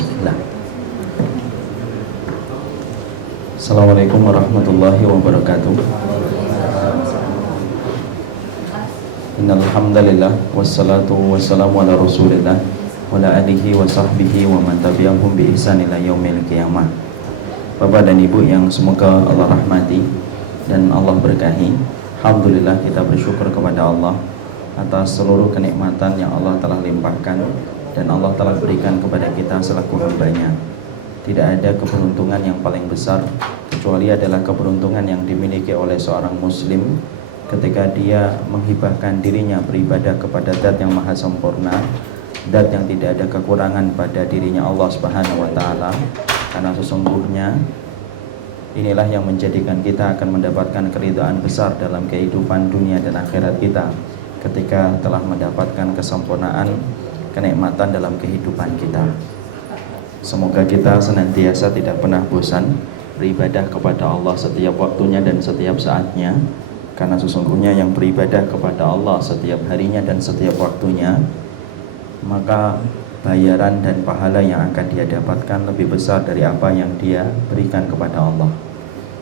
Bismillah. Assalamualaikum warahmatullahi wabarakatuh. Innal hamdalillah wassalatu wassalamu ala Rasulillah wa ala alihi wa sahbihi wa man tabi'ahum bi ihsan ila yaumil qiyamah. Bapak dan Ibu yang semoga Allah rahmati dan Allah berkahi. Alhamdulillah, kita bersyukur kepada Allah atas seluruh kenikmatan yang Allah telah limpahkan dan Allah telah berikan kepada kita selaku hambanya. Tidak ada keberuntungan yang paling besar kecuali adalah keberuntungan yang dimiliki oleh seorang muslim ketika dia menghibahkan dirinya beribadah kepada Zat yang maha sempurna, Zat yang tidak ada kekurangan pada dirinya Allah Subhanahu wa taala. Karena sesungguhnya inilah yang menjadikan kita akan mendapatkan keridhaan besar dalam kehidupan dunia dan akhirat kita ketika telah mendapatkan kesempurnaan kenikmatan dalam kehidupan kita. Semoga kita senantiasa tidak pernah bosan beribadah kepada Allah setiap waktunya dan setiap saatnya, karena sesungguhnya yang beribadah kepada Allah setiap harinya dan setiap waktunya, maka bayaran dan pahala yang akan dia dapatkan lebih besar dari apa yang dia berikan kepada Allah.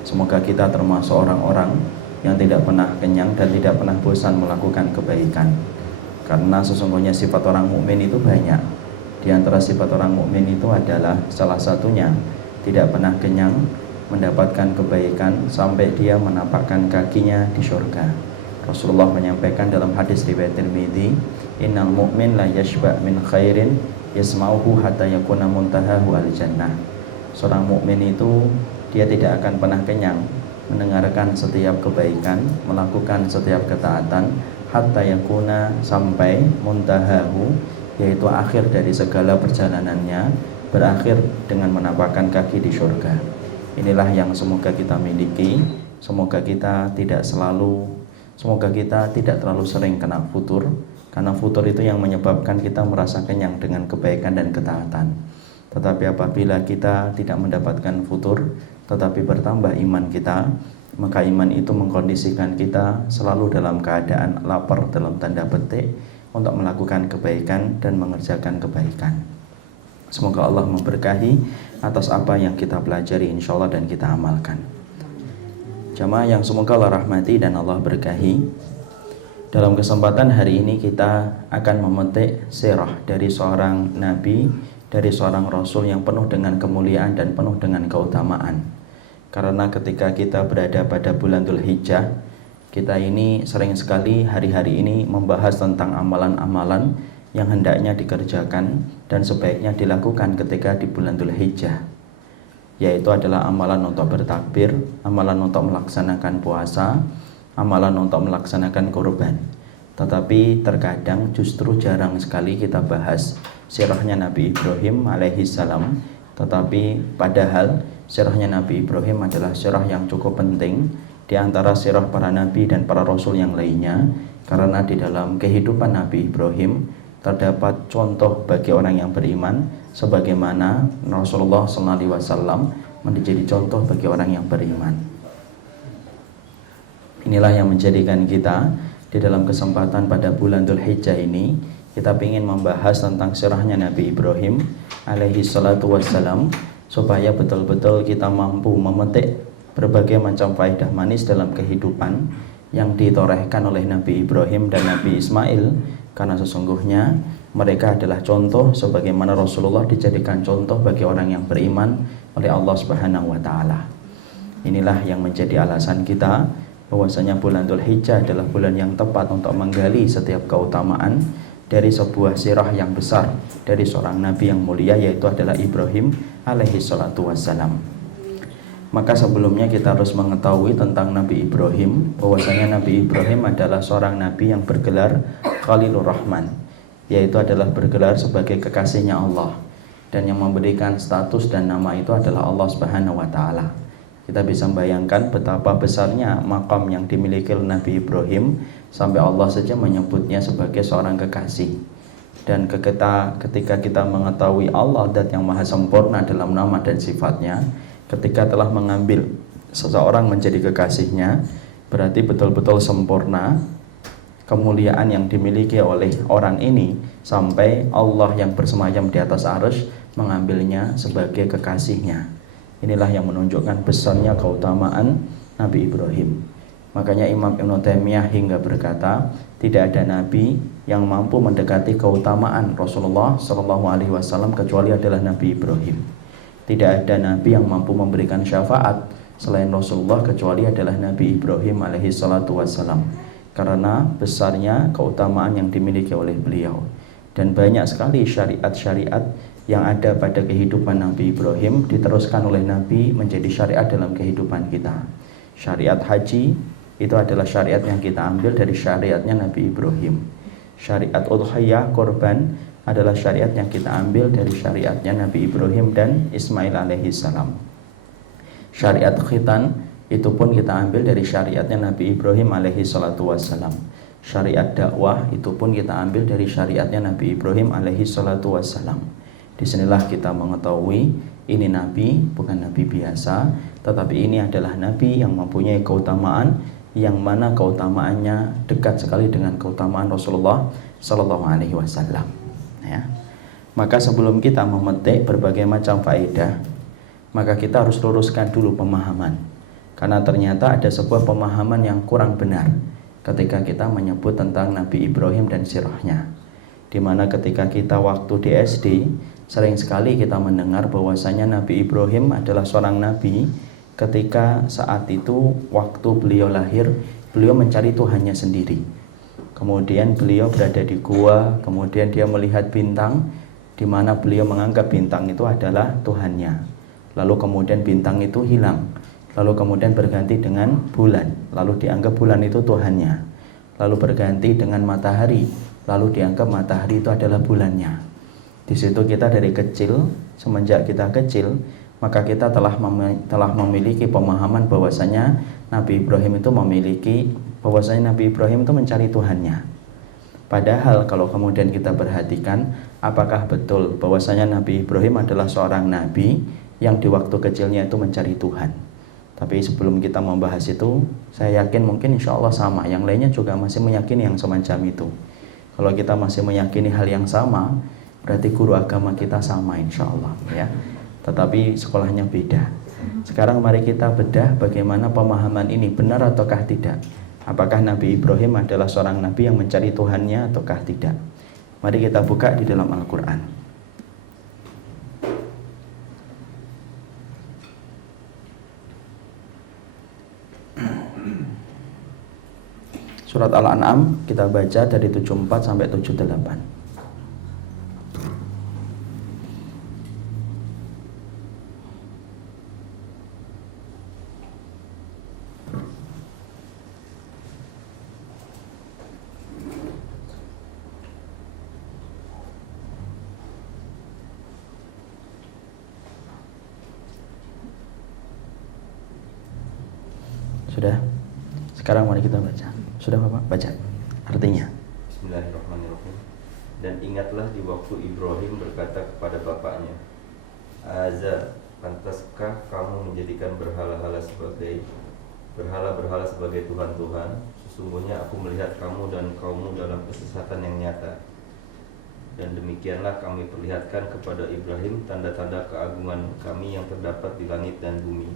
Semoga kita termasuk orang-orang yang tidak pernah kenyang dan tidak pernah bosan melakukan kebaikan, karena sesungguhnya sifat orang mukmin itu banyak. Di antara sifat orang mukmin itu adalah salah satunya tidak pernah kenyang mendapatkan kebaikan sampai dia menapakkan kakinya di surga. Rasulullah menyampaikan dalam hadis riwayat Tirmidzi, innal mu'min la yashba' min khairin yasma'uhu hatta yakuna muntahahu al-jannah. Seorang mukmin itu dia tidak akan pernah kenyang mendengarkan setiap kebaikan, melakukan setiap ketaatan, hatta yakuna, sampai muntahahu, yaitu akhir dari segala perjalanannya, berakhir dengan menapakkan kaki di surga. Inilah yang semoga kita miliki. Semoga kita tidak terlalu sering kena futur, karena futur itu yang menyebabkan kita merasa kenyang dengan kebaikan dan ketaatan. Tetapi apabila kita tidak mendapatkan futur tetapi bertambah iman kita, maka iman itu mengkondisikan kita selalu dalam keadaan lapar dalam tanda petik untuk melakukan kebaikan dan mengerjakan kebaikan. Semoga Allah memberkahi atas apa yang kita pelajari insyaallah dan kita amalkan. Jamaah yang semoga Allah rahmati dan Allah berkahi, dalam kesempatan hari ini kita akan memetik sirah dari seorang nabi, dari seorang rasul yang penuh dengan kemuliaan dan penuh dengan keutamaan. Karena ketika kita berada pada bulan Dzulhijjah, kita ini sering sekali hari-hari ini membahas tentang amalan-amalan yang hendaknya dikerjakan dan sebaiknya dilakukan ketika di bulan Dzulhijjah, yaitu adalah amalan untuk bertakbir, amalan untuk melaksanakan puasa, amalan untuk melaksanakan kurban. Tetapi terkadang justru jarang sekali kita bahas sirahnya Nabi Ibrahim alaihi salam. Tetapi padahal sirahnya Nabi Ibrahim adalah sirah yang cukup penting di antara sirah para nabi dan para rasul yang lainnya, karena di dalam kehidupan Nabi Ibrahim terdapat contoh bagi orang yang beriman, sebagaimana Rasulullah SAW menjadi contoh bagi orang yang beriman. Inilah yang menjadikan kita di dalam kesempatan pada bulan Dzulhijjah ini, kita ingin membahas tentang sirahnya Nabi Ibrahim alaihi salatu wassalam, supaya betul-betul kita mampu memetik berbagai macam faedah manis dalam kehidupan yang ditorehkan oleh Nabi Ibrahim dan Nabi Ismail, karena sesungguhnya mereka adalah contoh sebagaimana Rasulullah dijadikan contoh bagi orang yang beriman oleh Allah Subhanahu wa taala. Inilah yang menjadi alasan kita bahwasanya bulan Dzulhijjah adalah bulan yang tepat untuk menggali setiap keutamaan dari sebuah sirah yang besar dari seorang nabi yang mulia, yaitu adalah Ibrahim alaihi salatu wassalam. Maka sebelumnya kita harus mengetahui tentang Nabi Ibrahim, bahwasanya Nabi Ibrahim adalah seorang nabi yang bergelar Khalilur Rahman, yaitu adalah bergelar sebagai kekasihnya Allah, dan yang memberikan status dan nama itu adalah Allah Subhanahu wa taala. Kita bisa membayangkan betapa besarnya makam yang dimiliki oleh Nabi Ibrahim sampai Allah saja menyebutnya sebagai seorang kekasih. Dan ketika kita mengetahui Allah Zat yang maha sempurna dalam nama dan sifatnya, ketika telah mengambil seseorang menjadi kekasihnya, berarti betul-betul sempurna kemuliaan yang dimiliki oleh orang ini, sampai Allah yang bersemayam di atas arsy mengambilnya sebagai kekasihnya. Inilah yang menunjukkan besarnya keutamaan Nabi Ibrahim. Makanya Imam Ibnu Taimiyah hingga berkata, tidak ada nabi yang mampu mendekati keutamaan Rasulullah Shallallahu Alaihi Wasallam kecuali adalah Nabi Ibrahim. Tidak ada nabi yang mampu memberikan syafaat selain Rasulullah kecuali adalah Nabi Ibrahim alaihi salatu wassalam, karena besarnya keutamaan yang dimiliki oleh beliau. Dan banyak sekali syariat-syariat yang ada pada kehidupan Nabi Ibrahim diteruskan oleh Nabi menjadi syariat dalam kehidupan kita. Syariat haji itu adalah syariat yang kita ambil dari syariatnya Nabi Ibrahim. Syariat udhiyah, korban, adalah syariat yang kita ambil dari syariatnya Nabi Ibrahim dan Ismail alaihi salam. Syariat khitan itu pun kita ambil dari syariatnya Nabi Ibrahim alaihi salatu wassalam. Syariat dakwah itu pun kita ambil dari syariatnya Nabi Ibrahim alaihi salatu wassalam. Disinilah kita mengetahui ini Nabi bukan Nabi biasa, tetapi ini adalah Nabi yang mempunyai keutamaan, yang mana keutamaannya dekat sekali dengan keutamaan Rasulullah Sallallahu Alaihi Wasallam. Ya. Maka sebelum kita memetik berbagai macam faedah, maka kita harus luruskan dulu pemahaman, karena ternyata ada sebuah pemahaman yang kurang benar ketika kita menyebut tentang Nabi Ibrahim dan sirahnya. Dimana ketika kita waktu di SD, sering sekali kita mendengar bahwasanya Nabi Ibrahim adalah seorang nabi. Ketika saat itu waktu beliau lahir, beliau mencari Tuhannya sendiri. Kemudian beliau berada di gua, kemudian dia melihat bintang, di mana beliau menganggap bintang itu adalah Tuhannya. Lalu kemudian bintang itu hilang, lalu kemudian berganti dengan bulan, lalu dianggap bulan itu Tuhannya. Lalu berganti dengan matahari, lalu dianggap matahari itu adalah bulannya. Di situ kita dari kecil, semenjak kita kecil, maka kita telah memiliki pemahaman bahwasanya Nabi Ibrahim itu Nabi Ibrahim itu mencari Tuhannya. Padahal kalau kemudian kita perhatikan, apakah betul bahwasanya Nabi Ibrahim adalah seorang nabi yang di waktu kecilnya itu mencari Tuhan? Tapi sebelum kita membahas itu, saya yakin mungkin insya Allah sama, yang lainnya juga masih meyakini yang semacam itu. Kalau kita masih meyakini hal yang sama, berarti guru agama kita sama insya Allah, ya. Tetapi sekolahnya beda. Sekarang mari kita bedah bagaimana pemahaman ini benar ataukah tidak. Apakah Nabi Ibrahim adalah seorang nabi yang mencari Tuhannya ataukah tidak. Mari kita buka di dalam Al-Quran. Surat Al-An'am kita baca dari 74 sampai 78. Sudah? Sekarang mari kita baca. Sudah Bapak? Baca artinya. Bismillahirrahmanirrahim. Dan ingatlah di waktu Ibrahim berkata kepada bapaknya, Azza, pantaskah kamu menjadikan berhala-berhala sebagai Tuhan-Tuhan? Sesungguhnya aku melihat kamu dan kaummu dalam kesesatan yang nyata. Dan demikianlah kami perlihatkan kepada Ibrahim tanda-tanda keagungan kami yang terdapat di langit dan bumi,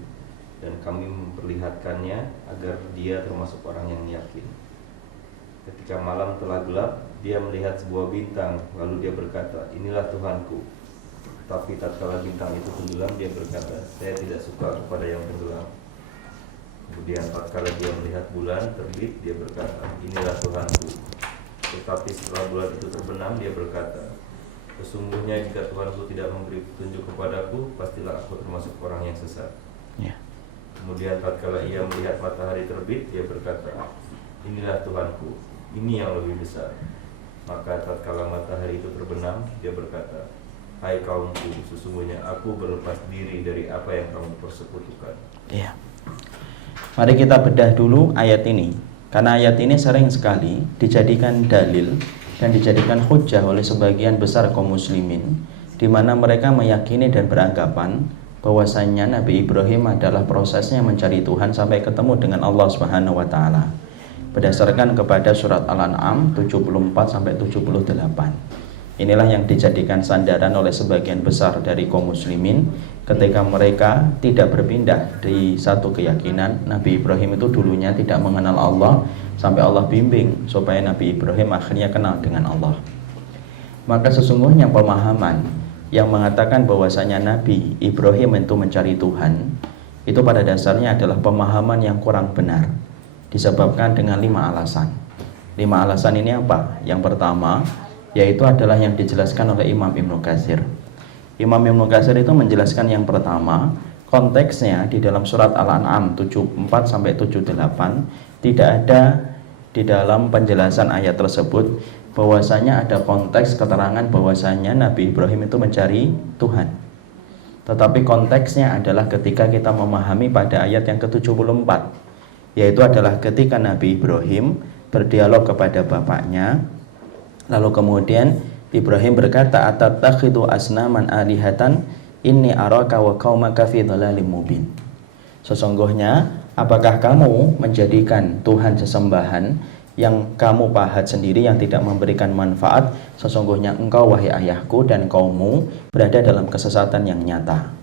dan kami memperlihatkannya agar dia termasuk orang yang yakin. Ketika malam telah gelap, dia melihat sebuah bintang, lalu dia berkata, inilah Tuhanku. Tapi tatkala bintang itu tenggelam, dia berkata, saya tidak suka kepada yang tenggelam. Kemudian tatkala dia melihat bulan terbit, dia berkata, inilah Tuhanku. Tetapi setelah bulan itu terbenam, dia berkata, sesungguhnya jika Tuhanku tidak memberi petunjuk kepadaku, pastilah aku termasuk orang yang sesat. Ya. Kemudian tatkala ia melihat matahari terbit, dia berkata, inilah Tuhanku, ini yang lebih besar. Maka tatkala matahari itu terbenam, dia berkata, hai kaumku, sesungguhnya aku berlepas diri dari apa yang kamu persekutukan. Ya. Mari kita bedah dulu ayat ini, karena ayat ini sering sekali dijadikan dalil dan dijadikan hujjah oleh sebagian besar kaum muslimin, di mana mereka meyakini dan beranggapan bahwasanya Nabi Ibrahim adalah prosesnya mencari Tuhan sampai ketemu dengan Allah Subhanahu wa taala. Berdasarkan kepada surat Al-An'am 74 sampai 78. Inilah yang dijadikan sandaran oleh sebagian besar dari kaum muslimin ketika mereka tidak berpindah di satu keyakinan. Nabi Ibrahim itu dulunya tidak mengenal Allah, sampai Allah bimbing supaya Nabi Ibrahim akhirnya kenal dengan Allah. Maka sesungguhnya pemahaman yang mengatakan bahwasanya Nabi Ibrahim itu mencari Tuhan, itu pada dasarnya adalah pemahaman yang kurang benar, disebabkan dengan 5 alasan. 5 alasan ini apa? Yang pertama yaitu adalah yang dijelaskan oleh Imam Ibnu Katsir. Imam Ibnu Katsir itu menjelaskan yang pertama, konteksnya di dalam surat Al-An'am 74 sampai 78 tidak ada di dalam penjelasan ayat tersebut bahwasanya ada konteks keterangan bahwasanya Nabi Ibrahim itu mencari Tuhan. Tetapi konteksnya adalah ketika kita memahami pada ayat yang ke-74, yaitu adalah ketika Nabi Ibrahim berdialog kepada bapaknya. Lalu kemudian Ibrahim berkata, "Atatakhidu asnaman alihatan inni araka wa qaumaka fi dhalalim mubin." Sesungguhnya apakah kamu menjadikan Tuhan sesembahan yang kamu pahat sendiri yang tidak memberikan manfaat? Sesungguhnya engkau wahai ayahku dan kaummu berada dalam kesesatan yang nyata.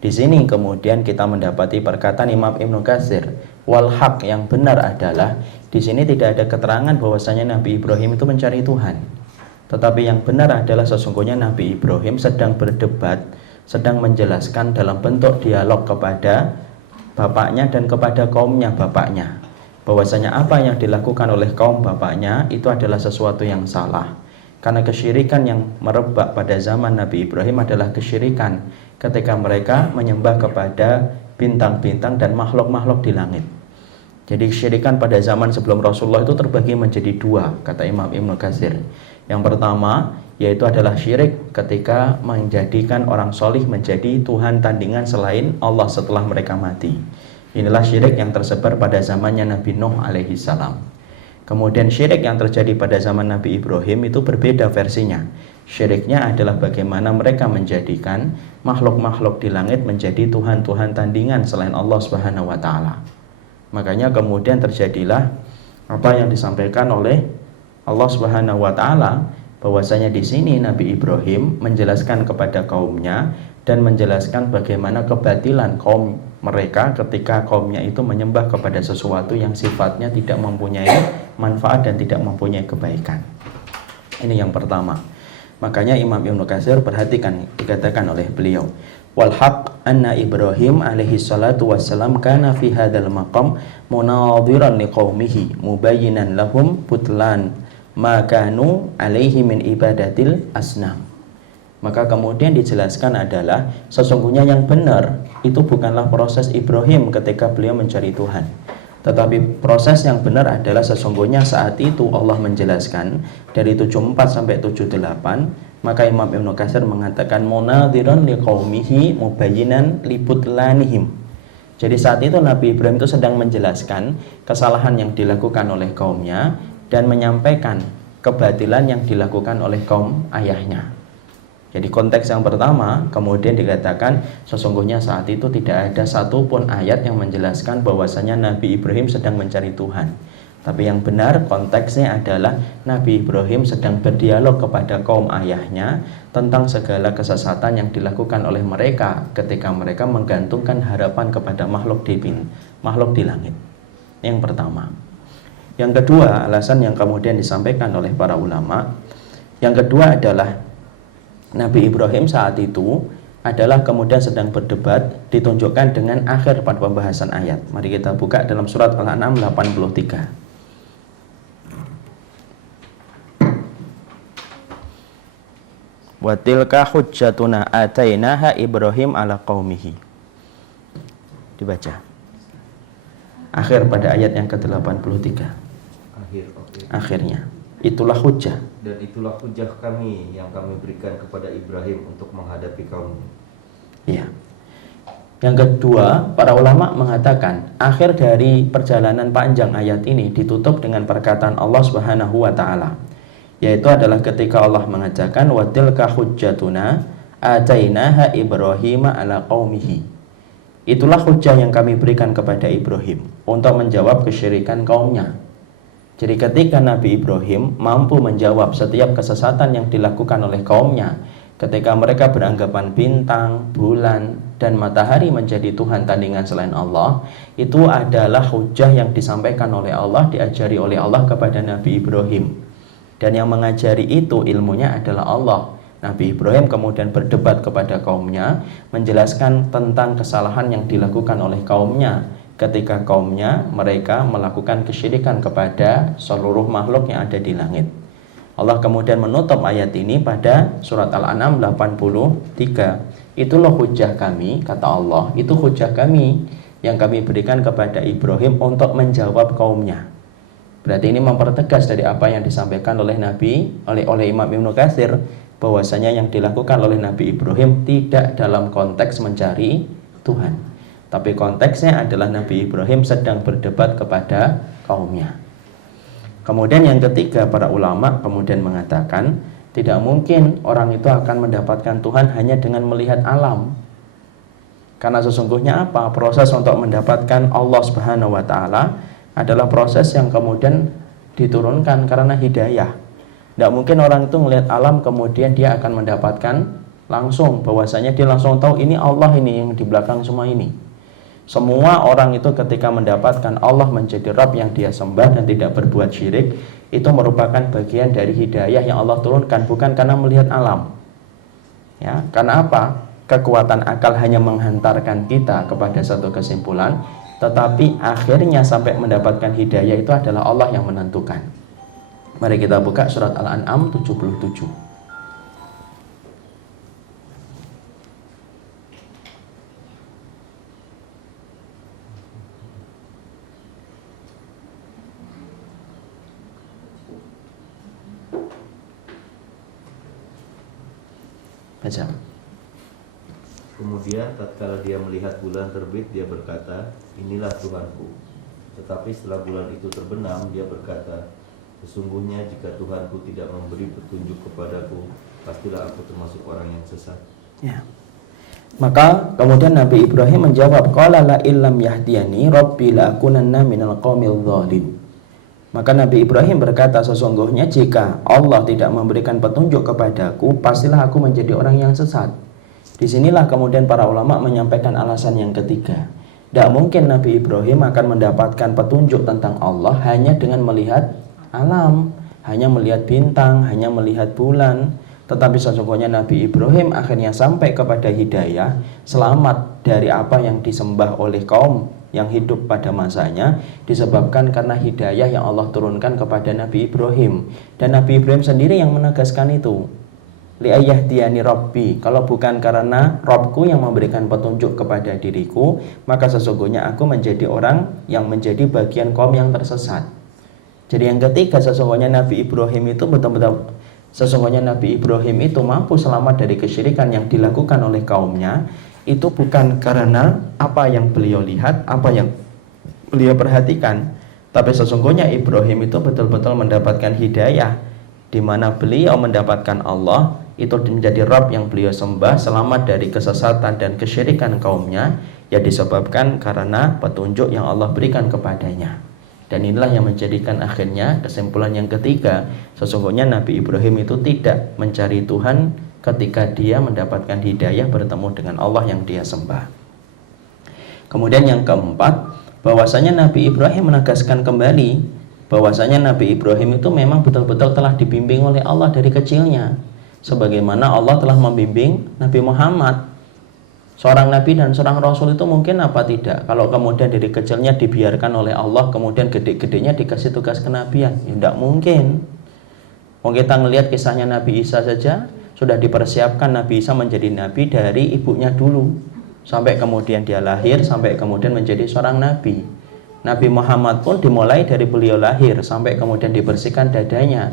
Di sini kemudian kita mendapati perkataan Imam Ibnu Katsir, wal haq, yang benar adalah di sini tidak ada keterangan bahwasanya Nabi Ibrahim itu mencari Tuhan. Tetapi yang benar adalah sesungguhnya Nabi Ibrahim sedang berdebat, sedang menjelaskan dalam bentuk dialog kepada bapaknya dan kepada kaumnya bapaknya, bahwasanya apa yang dilakukan oleh kaum bapaknya itu adalah sesuatu yang salah. Karena kesyirikan yang merebak pada zaman Nabi Ibrahim adalah kesyirikan ketika mereka menyembah kepada bintang-bintang dan makhluk-makhluk di langit. Jadi kesyirikan pada zaman sebelum Rasulullah itu terbagi menjadi 2, kata Imam Ibnu Katsir. Yang pertama yaitu adalah syirik ketika menjadikan orang solih menjadi Tuhan tandingan selain Allah setelah mereka mati. Inilah syirik yang tersebar pada zamannya Nabi Nuh alaihi salam. Kemudian syirik yang terjadi pada zaman Nabi Ibrahim itu berbeda versinya. Syiriknya adalah bagaimana mereka menjadikan makhluk-makhluk di langit menjadi Tuhan-Tuhan tandingan selain Allah Subhanahu wa taala. Makanya kemudian terjadilah apa yang disampaikan oleh Allah Subhanahu wa taala, bahwasanya di sini Nabi Ibrahim menjelaskan kepada kaumnya dan menjelaskan bagaimana kebatilan kaum mereka ketika kaumnya itu menyembah kepada sesuatu yang sifatnya tidak mempunyai manfaat dan tidak mempunyai kebaikan. Ini yang pertama. Makanya Imam Ibnu Katsir, perhatikan dikatakan oleh beliau, wal haq anna Ibrahim alaihi salatu wassalam kana fi hadzal maqam munadhiran liqaumihi mubayyinan lahum butlan ma kanu alaihi min ibadatil asnam. Maka kemudian dijelaskan adalah sesungguhnya yang benar itu bukanlah proses Ibrahim ketika beliau mencari Tuhan, tetapi proses yang benar adalah sesungguhnya saat itu Allah menjelaskan dari 74 sampai 78. Maka Imam Ibnu Katsir mengatakan munadhiran liqaumihi mubayyinan libutlanihim. Jadi saat itu Nabi Ibrahim itu sedang menjelaskan kesalahan yang dilakukan oleh kaumnya dan menyampaikan kebatilan yang dilakukan oleh kaum ayahnya. Jadi konteks yang pertama kemudian dikatakan sesungguhnya saat itu tidak ada satupun ayat yang menjelaskan bahwasanya Nabi Ibrahim sedang mencari Tuhan. Tapi yang benar konteksnya adalah Nabi Ibrahim sedang berdialog kepada kaum ayahnya tentang segala kesesatan yang dilakukan oleh mereka ketika mereka menggantungkan harapan kepada makhluk di langit. Yang pertama. Yang kedua, alasan yang kemudian disampaikan oleh para ulama, yang kedua adalah Nabi Ibrahim saat itu adalah kemudian sedang berdebat, ditunjukkan dengan akhir pada pembahasan ayat. Mari kita buka dalam surat Al-An'am 83. Wa tilka hujjatuna atainaha Ibrahim ala qaumihi. Dibaca. Akhir pada ayat yang ke-83. Akhirnya. Itulah hujjah. Dan itulah hujjah kami yang kami berikan kepada Ibrahim untuk menghadapi kaum. Iya. Yang kedua, para ulama mengatakan akhir dari perjalanan panjang ayat ini ditutup dengan perkataan Allah Subhanahu wa taala, yaitu adalah ketika Allah mengatakan wa tilka hujjatuna atainaha Ibrahim ala qaumihi. Itulah hujjah yang kami berikan kepada Ibrahim untuk menjawab kesyirikan kaumnya. Jadi ketika Nabi Ibrahim mampu menjawab setiap kesesatan yang dilakukan oleh kaumnya, ketika mereka beranggapan bintang, bulan, dan matahari menjadi Tuhan tandingan selain Allah, itu adalah hujah yang disampaikan oleh Allah, diajari oleh Allah kepada Nabi Ibrahim. Dan yang mengajari itu ilmunya adalah Allah. Nabi Ibrahim kemudian berdebat kepada kaumnya, menjelaskan tentang kesalahan yang dilakukan oleh kaumnya ketika kaumnya mereka melakukan kesyirikan kepada seluruh makhluk yang ada di langit. Allah kemudian menutup ayat ini pada surat Al-An'am 83. Itulah hujah kami, kata Allah, itu hujah kami yang kami berikan kepada Ibrahim untuk menjawab kaumnya. Berarti ini mempertegas dari apa yang disampaikan oleh Imam Ibnu Katsir, bahwasanya yang dilakukan oleh Nabi Ibrahim tidak dalam konteks mencari Tuhan, tapi konteksnya adalah Nabi Ibrahim sedang berdebat kepada kaumnya. Kemudian yang ketiga, para ulama kemudian mengatakan tidak mungkin orang itu akan mendapatkan Tuhan hanya dengan melihat alam. Karena sesungguhnya apa? Proses untuk mendapatkan Allah Subhanahu wa taala adalah proses yang kemudian diturunkan karena hidayah. Tidak mungkin orang itu melihat alam kemudian dia akan mendapatkan langsung bahwasanya dia langsung tahu ini Allah ini yang di belakang semua ini. Semua orang itu ketika mendapatkan Allah menjadi Rabb yang dia sembah dan tidak berbuat syirik, itu merupakan bagian dari hidayah yang Allah turunkan, bukan karena melihat alam. Ya, karena apa? Kekuatan akal hanya menghantarkan kita kepada satu kesimpulan, tetapi akhirnya sampai mendapatkan hidayah itu adalah Allah yang menentukan. Mari kita buka surat Al-An'am 77. Baca. Kemudian tatkala dia melihat bulan terbit, dia berkata, inilah Tuhanku. Tetapi setelah bulan itu terbenam, dia berkata, sesungguhnya jika Tuhanku tidak memberi petunjuk kepadaku, pastilah aku termasuk orang yang sesat. Ya. Maka kemudian Nabi Ibrahim menjawab, qala la illam yahdiyani rabbi la akunanna minal qaumil zalim. Maka Nabi Ibrahim berkata, sesungguhnya jika Allah tidak memberikan petunjuk kepadaku, pastilah aku menjadi orang yang sesat. Disinilah kemudian para ulama menyampaikan alasan yang ketiga. Tidak mungkin Nabi Ibrahim akan mendapatkan petunjuk tentang Allah hanya dengan melihat alam, hanya melihat bintang, hanya melihat bulan. Tetapi sesungguhnya Nabi Ibrahim akhirnya sampai kepada hidayah, selamat dari apa yang disembah oleh kaum yang hidup pada masanya, disebabkan karena hidayah yang Allah turunkan kepada Nabi Ibrahim. Dan Nabi Ibrahim sendiri yang menegaskan itu, li'ayyahdiyani rabbi, kalau bukan karena Rabbku yang memberikan petunjuk kepada diriku, maka sesungguhnya aku menjadi orang yang menjadi bagian kaum yang tersesat. Jadi yang ketiga, sesungguhnya Nabi Ibrahim itu betul-betul, sesungguhnya Nabi Ibrahim itu mampu selamat dari kesyirikan yang dilakukan oleh kaumnya, itu bukan karena apa yang beliau lihat, apa yang beliau perhatikan, tapi sesungguhnya Ibrahim itu betul-betul mendapatkan hidayah, di mana beliau mendapatkan Allah, itu menjadi Rabb yang beliau sembah, selamat dari kesesatan dan kesyirikan kaumnya, ya disebabkan karena petunjuk yang Allah berikan kepadanya. Dan inilah yang menjadikan akhirnya kesimpulan yang ketiga, sesungguhnya Nabi Ibrahim itu tidak mencari Tuhan ketika dia mendapatkan hidayah bertemu dengan Allah yang dia sembah. Kemudian yang keempat, bahwasanya Nabi Ibrahim menegaskan kembali bahwasanya Nabi Ibrahim itu memang betul-betul telah dibimbing oleh Allah dari kecilnya, sebagaimana Allah telah membimbing Nabi Muhammad. Seorang nabi dan seorang rasul itu mungkin apa tidak kalau kemudian dari kecilnya dibiarkan oleh Allah, kemudian gede-gedenya dikasih tugas kenabian? Ya tidak mungkin. Kalau kita melihat kisahnya Nabi Isa saja, sudah dipersiapkan Nabi Isa menjadi nabi dari ibunya dulu, sampai kemudian dia lahir, sampai kemudian menjadi seorang nabi. Nabi Muhammad pun dimulai dari beliau lahir sampai kemudian dibersihkan dadanya,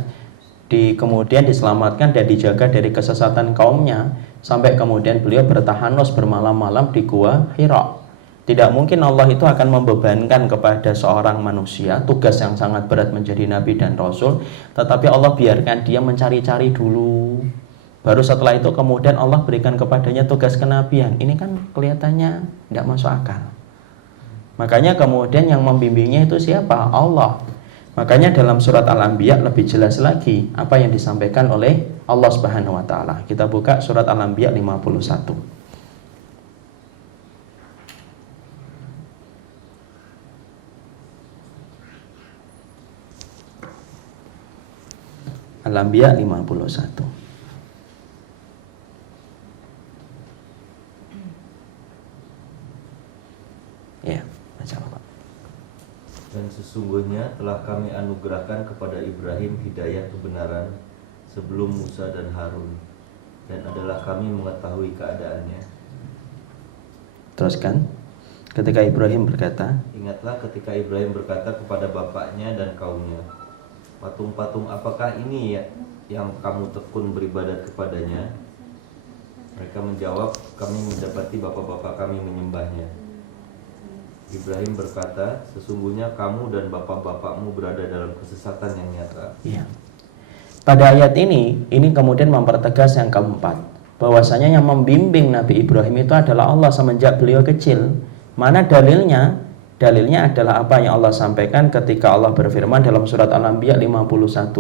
kemudian diselamatkan dan dijaga dari kesesatan kaumnya, sampai kemudian beliau bertahanus bermalam-malam di gua Hira. Tidak mungkin Allah itu akan membebankan kepada seorang manusia tugas yang sangat berat menjadi nabi dan rasul, tetapi Allah biarkan dia mencari-cari dulu, baru setelah itu kemudian Allah berikan kepadanya tugas kenabian. Ini kan kelihatannya tidak masuk akal. Makanya kemudian yang membimbingnya itu siapa? Allah. Makanya dalam surat Al-Anbiya lebih jelas lagi apa yang disampaikan oleh Allah Subhanahu wa taala. Kita buka surat Al-Anbiya 51. Al-Anbiya 51. Ya, baca Bapak. Dan sesungguhnya telah kami anugerahkan kepada Ibrahim hidayah kebenaran sebelum Musa dan Harun, dan adalah kami mengetahui keadaannya. Teruskan. Ketika Ibrahim berkata, Ingatlah ketika Ibrahim berkata kepada bapaknya dan kaumnya, patung-patung apakah ini ya yang kamu tekun beribadat kepadanya? Mereka menjawab, kami mendapati bapak-bapak kami menyembahnya. Ibrahim berkata, sesungguhnya kamu dan bapak-bapakmu berada dalam kesesatan yang nyata. ya. Pada ayat ini kemudian mempertegas yang keempat, bahwasanya yang membimbing Nabi Ibrahim itu adalah Allah semenjak beliau kecil. Mana dalilnya? Dalilnya adalah apa yang Allah sampaikan ketika Allah berfirman dalam surat Al-Anbiya 51.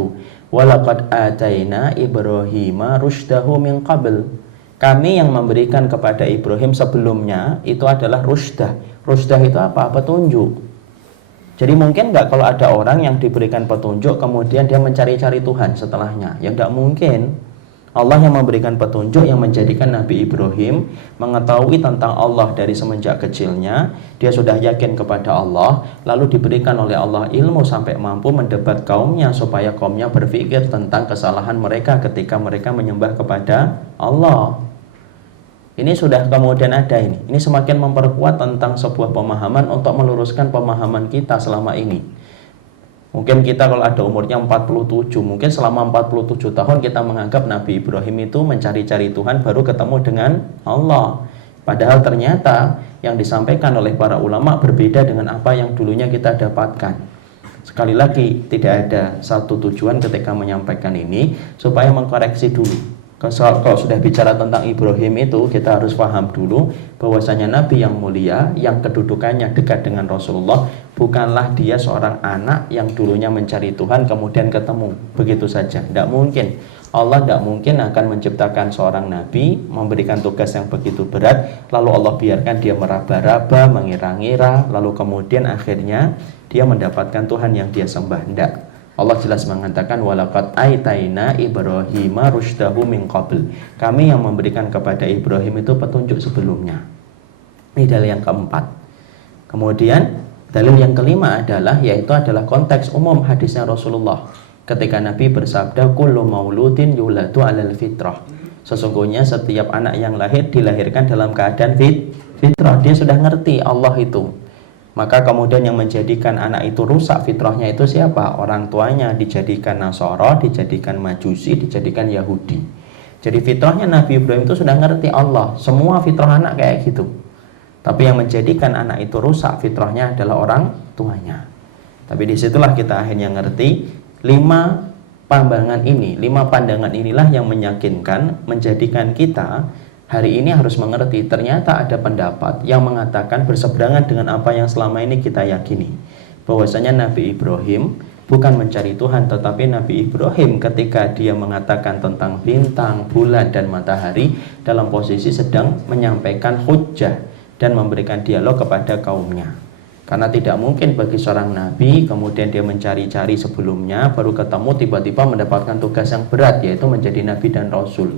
Walaqad ataina Ibrahima rusydahu min qabl. Kami yang memberikan kepada Ibrahim sebelumnya itu adalah rusydah. Rusydah itu apa? Petunjuk. Jadi mungkin nggak kalau ada orang yang diberikan petunjuk kemudian dia mencari-cari Tuhan setelahnya? Ya nggak mungkin. Allah yang memberikan petunjuk, yang menjadikan Nabi Ibrahim mengetahui tentang Allah dari semenjak kecilnya. Dia sudah yakin kepada Allah, lalu diberikan oleh Allah ilmu sampai mampu mendebat kaumnya supaya kaumnya berpikir tentang kesalahan mereka ketika mereka menyembah kepada Allah. Ini sudah kemudian ada ini. Ini semakin memperkuat tentang sebuah pemahaman untuk meluruskan pemahaman kita selama ini. Mungkin kita kalau ada umurnya 47, mungkin selama 47 tahun kita menganggap Nabi Ibrahim itu mencari-cari Tuhan baru ketemu dengan Allah. Padahal ternyata yang disampaikan oleh para ulama berbeda dengan apa yang dulunya kita dapatkan. Sekali lagi, tidak ada satu tujuan ketika menyampaikan ini supaya mengkoreksi dulu. Kalau sudah bicara tentang Ibrahim itu, kita harus paham dulu bahwasanya Nabi yang mulia, yang kedudukannya dekat dengan Rasulullah, bukanlah dia seorang anak yang dulunya mencari Tuhan kemudian ketemu begitu saja. Tidak mungkin. Allah tidak mungkin akan menciptakan seorang Nabi, memberikan tugas yang begitu berat, lalu Allah biarkan dia meraba-raba, mengira-ngira, lalu kemudian akhirnya dia mendapatkan Tuhan yang dia sembah. Tidak. Allah jelas mengatakan walaqad aitaina Ibrahima rusydahu min qabl. Kami yang memberikan kepada Ibrahim itu petunjuk sebelumnya. Ini dalil yang keempat. Kemudian dalil yang kelima yaitu adalah konteks umum hadisnya Rasulullah. Ketika Nabi bersabda kullu mauludin yuladu 'alal fitrah. Sesungguhnya setiap anak yang lahir dilahirkan dalam keadaan fitrah. Dia sudah ngerti Allah itu. Maka kemudian yang menjadikan anak itu rusak fitrahnya itu siapa? Orang tuanya dijadikan Nasara, dijadikan Majusi, dijadikan Yahudi. Jadi fitrahnya Nabi Ibrahim itu sudah ngerti Allah. Semua fitrah anak kayak gitu. Tapi yang menjadikan anak itu rusak fitrahnya adalah orang tuanya. Tapi disitulah kita akhirnya ngerti 5 pandangan inilah yang meyakinkan, menjadikan kita hari ini harus mengerti ternyata ada pendapat yang mengatakan berseberangan dengan apa yang selama ini kita yakini, bahwasanya Nabi Ibrahim bukan mencari Tuhan, tetapi Nabi Ibrahim ketika dia mengatakan tentang bintang, bulan, dan matahari dalam posisi sedang menyampaikan hujjah dan memberikan dialog kepada kaumnya. Karena tidak mungkin bagi seorang Nabi kemudian dia mencari-cari sebelumnya baru ketemu tiba-tiba mendapatkan tugas yang berat, yaitu menjadi Nabi dan Rasul.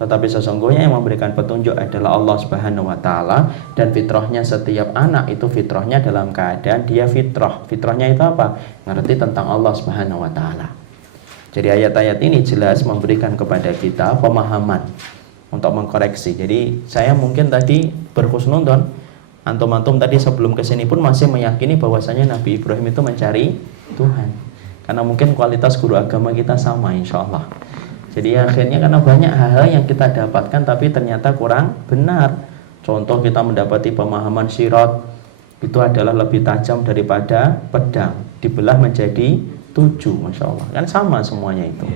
Tetapi sesungguhnya yang memberikan petunjuk adalah Allah Subhanahu wa taala, dan fitrahnya setiap anak itu fitrahnya dalam keadaan dia fitrah. Fitrahnya itu apa? Ngerti tentang Allah Subhanahu wa taala. Jadi ayat-ayat ini jelas memberikan kepada kita pemahaman untuk mengkoreksi. Jadi saya mungkin tadi berhusnudon, antum-antum tadi sebelum kesini pun masih meyakini bahwasanya Nabi Ibrahim itu mencari Tuhan. Karena mungkin kualitas guru agama kita sama insya Allah. Jadi akhirnya karena banyak hal-hal yang kita dapatkan tapi ternyata kurang benar. Contoh kita mendapati pemahaman sirat itu adalah lebih tajam daripada pedang, dibelah menjadi Masya Allah. Kan sama semuanya itu.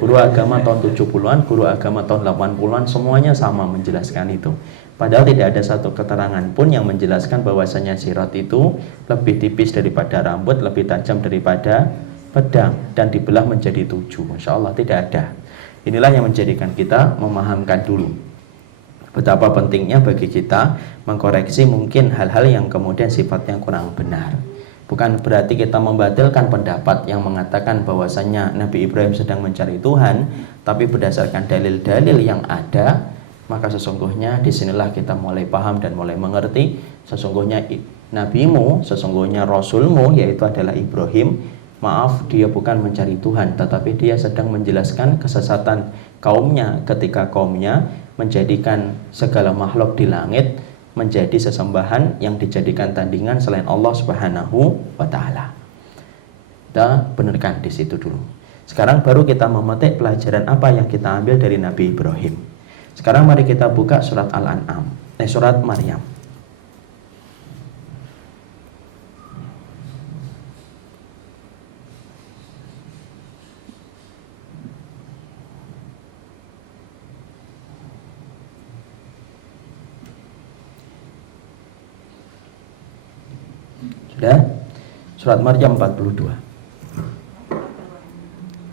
Guru agama tahun 70-an, guru agama tahun 80-an, semuanya sama menjelaskan itu. Padahal tidak ada satu keterangan pun yang menjelaskan bahwasanya sirat itu lebih tipis daripada rambut, lebih tajam daripada pedang, dan dibelah menjadi 7. Masya Allah, tidak ada. Inilah yang menjadikan kita memahamkan dulu betapa pentingnya bagi kita mengkoreksi mungkin hal-hal yang kemudian sifatnya kurang benar. Bukan berarti kita membatalkan pendapat yang mengatakan bahwasanya Nabi Ibrahim sedang mencari Tuhan, tapi berdasarkan dalil-dalil yang ada, maka sesungguhnya disinilah kita mulai paham dan mulai mengerti sesungguhnya nabimu, sesungguhnya rasulmu yaitu adalah Ibrahim. Maaf, dia bukan mencari Tuhan, tetapi dia sedang menjelaskan kesesatan kaumnya ketika kaumnya menjadikan segala makhluk di langit menjadi sesembahan yang dijadikan tandingan selain Allah Subhanahu wa taala. Kita benarkan di situ dulu. Sekarang baru kita memetik pelajaran apa yang kita ambil dari Nabi Ibrahim. Sekarang mari kita buka surat Al-An'am, surat Maryam. Sudah? Surat Maryam 42.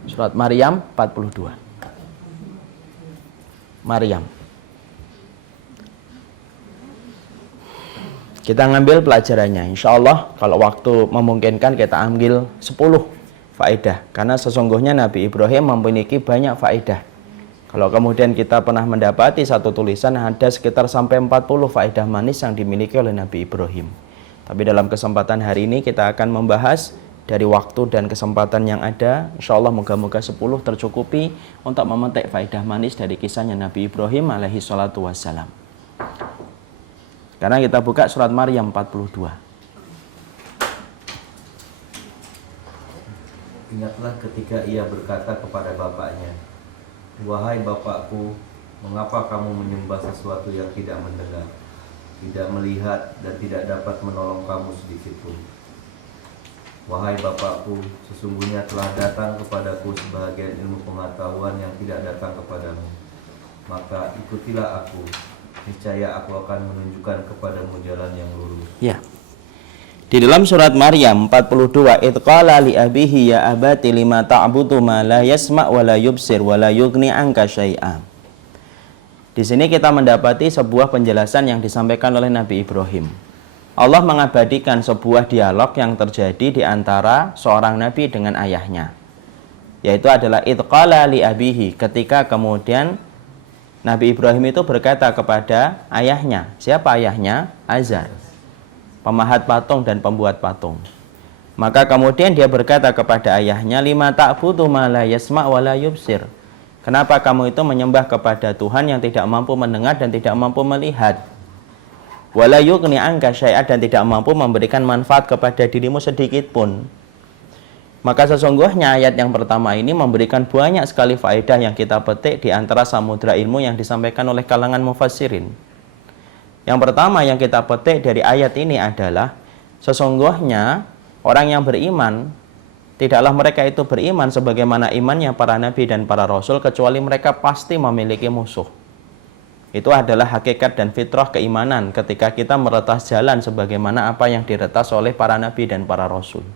Surat Maryam 42. Maryam. Kita ngambil pelajarannya. Insya Allah kalau waktu memungkinkan kita ambil 10 faedah. Karena sesungguhnya Nabi Ibrahim memiliki banyak faedah. Kalau kemudian kita pernah mendapati satu tulisan ada sekitar sampai 40 faedah manis yang dimiliki oleh Nabi Ibrahim. Tapi dalam kesempatan hari ini kita akan membahas dari waktu dan kesempatan yang ada. Insya Allah moga-moga 10 tercukupi untuk memetik faedah manis dari kisahnya Nabi Ibrahim alaihi salatu wassalam. Sekarang kita buka surat Maryam 42. Ingatlah ketika ia berkata kepada bapaknya, "Wahai bapakku, mengapa kamu menyembah sesuatu yang tidak mendengar, tidak melihat, dan tidak dapat menolong kamu sedikitpun? Wahai bapakku, sesungguhnya telah datang kepadaku sebahagian ilmu pengetahuan yang tidak datang kepadamu. Maka ikutilah aku, niscaya aku akan menunjukkan kepadamu jalan yang lurus." Ya. Di dalam surat Maryam 42, "Idqala li abihi ya abati lima ta'budu ma la yasma' wa la yubsir wa la yughni anka syai'a." Di sini kita mendapati sebuah penjelasan yang disampaikan oleh Nabi Ibrahim. Allah mengabadikan sebuah dialog yang terjadi di antara seorang nabi dengan ayahnya. Yaitu adalah idqala li abihi, ketika kemudian Nabi Ibrahim itu berkata kepada ayahnya. Siapa ayahnya? Azar, pemahat patung dan pembuat patung. Maka kemudian dia berkata kepada ayahnya, "Lima ta'budu ma la yasma' wa la yubsir." Kenapa kamu itu menyembah kepada Tuhan yang tidak mampu mendengar dan tidak mampu melihat? Wala yughni anka syai'a, dan tidak mampu memberikan manfaat kepada dirimu sedikit pun. Maka sesungguhnya ayat yang pertama ini memberikan banyak sekali faedah yang kita petik di antara samudra ilmu yang disampaikan oleh kalangan mufassirin. Yang pertama yang kita petik dari ayat ini adalah sesungguhnya orang yang beriman, tidaklah mereka itu beriman sebagaimana imannya para nabi dan para rasul, kecuali mereka pasti memiliki musuh. Itu adalah hakikat dan fitrah keimanan ketika kita meretas jalan sebagaimana apa yang diretas oleh para nabi dan para rasul.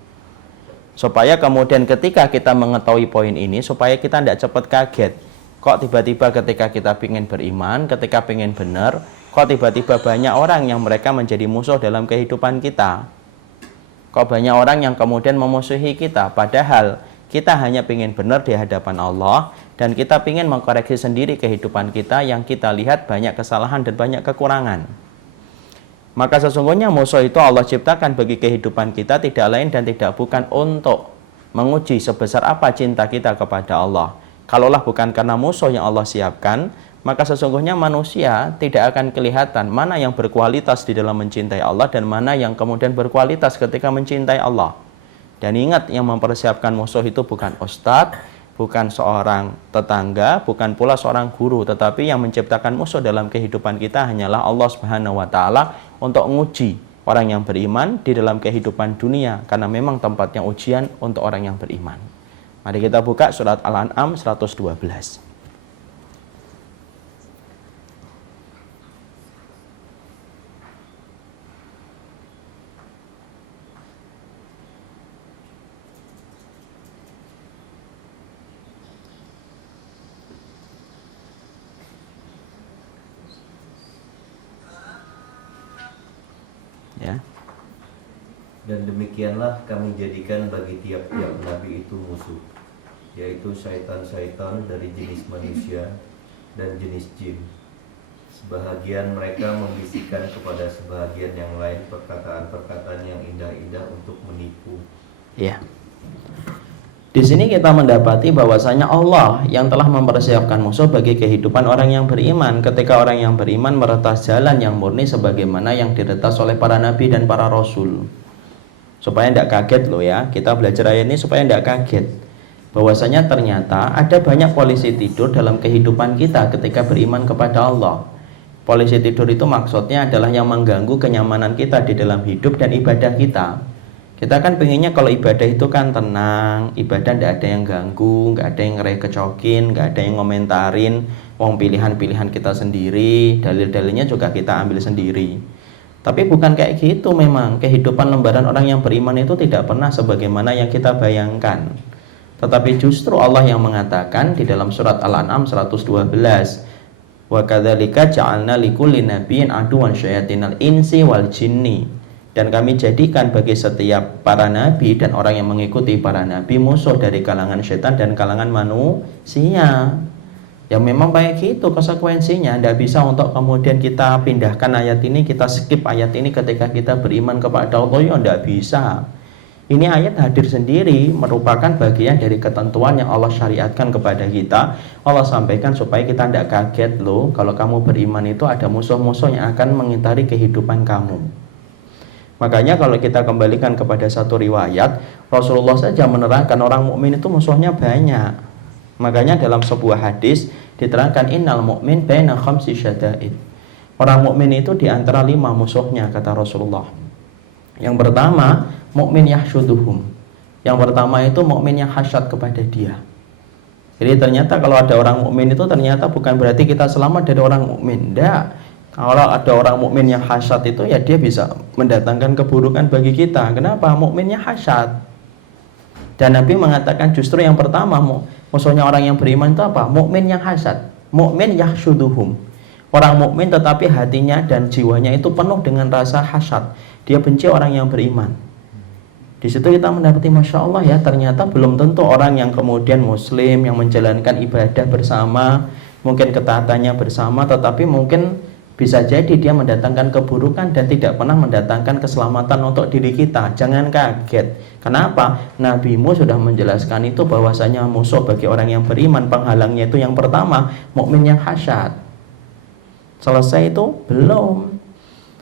Supaya kemudian ketika kita mengetahui poin ini, supaya kita tidak cepat kaget. Kok tiba-tiba ketika kita ingin beriman, ketika ingin benar, kok tiba-tiba banyak orang yang mereka menjadi musuh dalam kehidupan kita. Kok banyak orang yang kemudian memusuhi kita, padahal kita hanya ingin benar di hadapan Allah dan kita ingin mengkoreksi sendiri kehidupan kita yang kita lihat banyak kesalahan dan banyak kekurangan. Maka sesungguhnya musuh itu Allah ciptakan bagi kehidupan kita tidak lain dan tidak bukan untuk menguji sebesar apa cinta kita kepada Allah. Kalaulah bukan karena musuh yang Allah siapkan, maka sesungguhnya manusia tidak akan kelihatan mana yang berkualitas di dalam mencintai Allah dan mana yang kemudian berkualitas ketika mencintai Allah. Dan ingat, yang mempersiapkan musuh itu bukan ustadz, bukan seorang tetangga, bukan pula seorang guru, tetapi yang menciptakan musuh dalam kehidupan kita hanyalah Allah Subhanahu wa taala untuk menguji orang yang beriman di dalam kehidupan dunia, karena memang tempatnya ujian untuk orang yang beriman. Mari kita buka surat Al-An'am 112. Ya. Dan demikianlah kami jadikan bagi tiap-tiap nabi itu musuh, yaitu syaitan-syaitan dari jenis manusia dan jenis jin. Sebahagian mereka membisikkan kepada sebahagian yang lain perkataan-perkataan yang indah-indah untuk menipu. Ya. Di sini kita mendapati bahwasanya Allah yang telah mempersiapkan musuh bagi kehidupan orang yang beriman, ketika orang yang beriman meretas jalan yang murni sebagaimana yang diretas oleh para nabi dan para rasul. Supaya tidak kaget loh ya, kita belajar ayat ini supaya tidak kaget bahwasanya ternyata ada banyak polisi tidur dalam kehidupan kita ketika beriman kepada Allah. Polisi tidur itu maksudnya adalah yang mengganggu kenyamanan kita di dalam hidup dan ibadah kita. Kita kan pengennya kalau ibadah itu kan tenang, ibadah tidak ada yang ganggu, nggak ada yang ngerekecokin, nggak ada yang ngomentarin, wong pilihan-pilihan kita sendiri, dalil-dalilnya juga kita ambil sendiri. Tapi bukan kayak gitu memang, kehidupan lembaran orang yang beriman itu tidak pernah sebagaimana yang kita bayangkan. Tetapi justru Allah yang mengatakan di dalam surat Al-An'am 112, wa kadzalika ja'alna likulli nabiyyin aduwwan syayatinal insi wal jinni. Dan kami jadikan bagi setiap para nabi dan orang yang mengikuti para nabi musuh dari kalangan setan dan kalangan manusia. Ya memang kayak gitu konsekuensinya. Tidak bisa untuk kemudian kita pindahkan ayat ini, kita skip ayat ini ketika kita beriman kepada Allah. Ya tidak bisa. Ini ayat hadir sendiri, merupakan bagian dari ketentuan yang Allah syariatkan kepada kita. Allah sampaikan supaya kita tidak kaget loh, kalau kamu beriman itu ada musuh-musuh yang akan mengitari kehidupan kamu. Makanya kalau kita kembalikan kepada satu riwayat, Rasulullah saja menerangkan orang mukmin itu musuhnya banyak. Makanya dalam sebuah hadis diterangkan innal mu'min baina khamsi syada'id. Orang mukmin itu di antara 5 musuhnya, kata Rasulullah. Yang pertama, mukmin yahsyuduhum. Yang pertama itu mukmin yang hasyad kepada dia. Jadi ternyata kalau ada orang mukmin itu ternyata bukan berarti kita selamat dari orang mukmin. Tidak. Kalau ada orang mukmin yang hasad itu ya dia bisa mendatangkan keburukan bagi kita. Kenapa? Mukminnya hasad. Dan Nabi mengatakan justru yang pertama musuhnya orang yang beriman itu apa? Mukmin yang hasad. Mukmin yahsyuduhum. Orang mukmin tetapi hatinya dan jiwanya itu penuh dengan rasa hasad. Dia benci orang yang beriman. Di situ kita mendapati Masya Allah ya, ternyata belum tentu orang yang kemudian muslim yang menjalankan ibadah bersama, mungkin ketaatannya bersama, tetapi mungkin bisa jadi dia mendatangkan keburukan dan tidak pernah mendatangkan keselamatan untuk diri kita. Jangan kaget. Kenapa? Nabimu sudah menjelaskan itu bahwasanya musuh bagi orang yang beriman, penghalangnya itu yang pertama, mukmin yang hasyad. Selesai itu? Belum.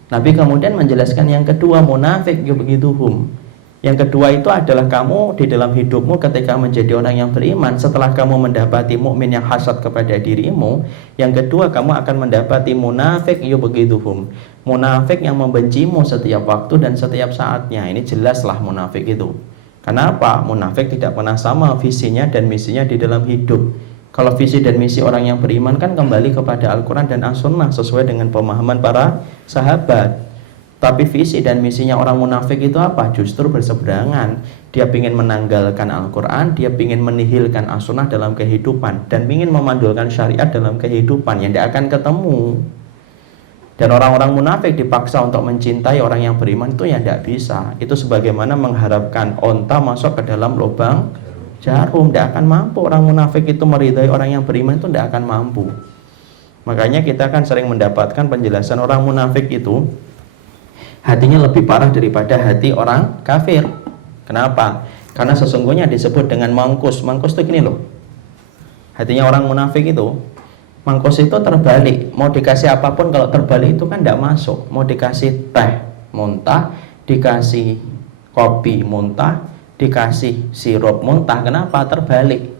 Nabi kemudian menjelaskan yang kedua, munafik yubghiduhum. Yang kedua itu adalah kamu di dalam hidupmu ketika menjadi orang yang beriman, setelah kamu mendapati mukmin yang hasad kepada dirimu, yang kedua kamu akan mendapati munafik yubghiduhum. Munafik yang membencimu setiap waktu dan setiap saatnya. Ini jelaslah munafik itu. Kenapa? Munafik tidak pernah sama visinya dan misinya di dalam hidup. Kalau visi dan misi orang yang beriman kan kembali kepada Al-Quran dan As-Sunnah sesuai dengan pemahaman para sahabat. Tapi visi dan misinya orang munafik itu apa? Justru berseberangan. Dia ingin menanggalkan Al-Quran, dia ingin menihilkan As-Sunnah dalam kehidupan, dan ingin memandulkan syariat dalam kehidupan yang tidak akan ketemu. Dan orang-orang munafik dipaksa untuk mencintai orang yang beriman itu ya tidak bisa. Itu sebagaimana mengharapkan onta masuk ke dalam lubang jarum. Tidak akan mampu. Orang munafik itu meridai orang yang beriman itu tidak akan mampu. Makanya kita kan sering mendapatkan penjelasan orang munafik itu hatinya lebih parah daripada hati orang kafir. Kenapa? Karena sesungguhnya disebut dengan mangkus. Mangkus itu gini loh. Hatinya orang munafik itu, mangkus itu terbalik. Mau dikasih apapun kalau terbalik itu kan tidak masuk. Mau dikasih teh muntah, dikasih kopi muntah, dikasih sirup muntah. Kenapa? Terbalik.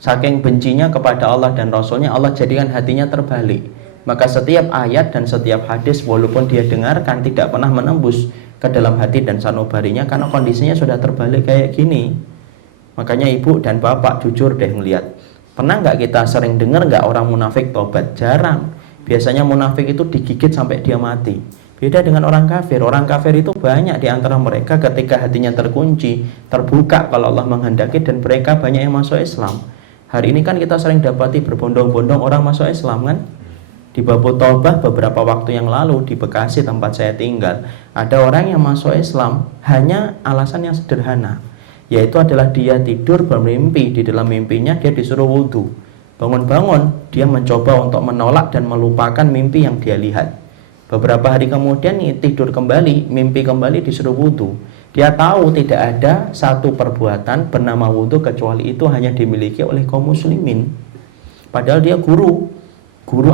Saking bencinya kepada Allah dan Rasulnya, Allah jadikan hatinya terbalik. Maka setiap ayat dan setiap hadis walaupun dia dengarkan tidak pernah menembus ke dalam hati dan sanubarinya karena kondisinya sudah terbalik kayak gini. Makanya ibu dan bapak jujur deh ngelihat. Pernah nggak kita sering dengar nggak orang munafik tobat? Jarang. Biasanya munafik itu digigit sampai dia mati. Beda dengan orang kafir. Orang kafir itu banyak di antara mereka ketika hatinya terkunci, terbuka kalau Allah menghendaki dan mereka banyak yang masuk Islam. Hari ini kan kita sering dapati berbondong-bondong orang masuk Islam kan? Di Babu Taubah beberapa waktu yang lalu di Bekasi tempat saya tinggal, ada orang yang masuk Islam hanya alasan yang sederhana, yaitu adalah dia tidur bermimpi, di dalam mimpinya dia disuruh wudhu. Bangun-bangun dia mencoba untuk menolak dan melupakan mimpi yang dia lihat. Beberapa hari kemudian tidur kembali, mimpi kembali disuruh wudhu. Dia tahu tidak ada satu perbuatan bernama wudhu kecuali itu hanya dimiliki oleh kaum muslimin. Padahal dia guru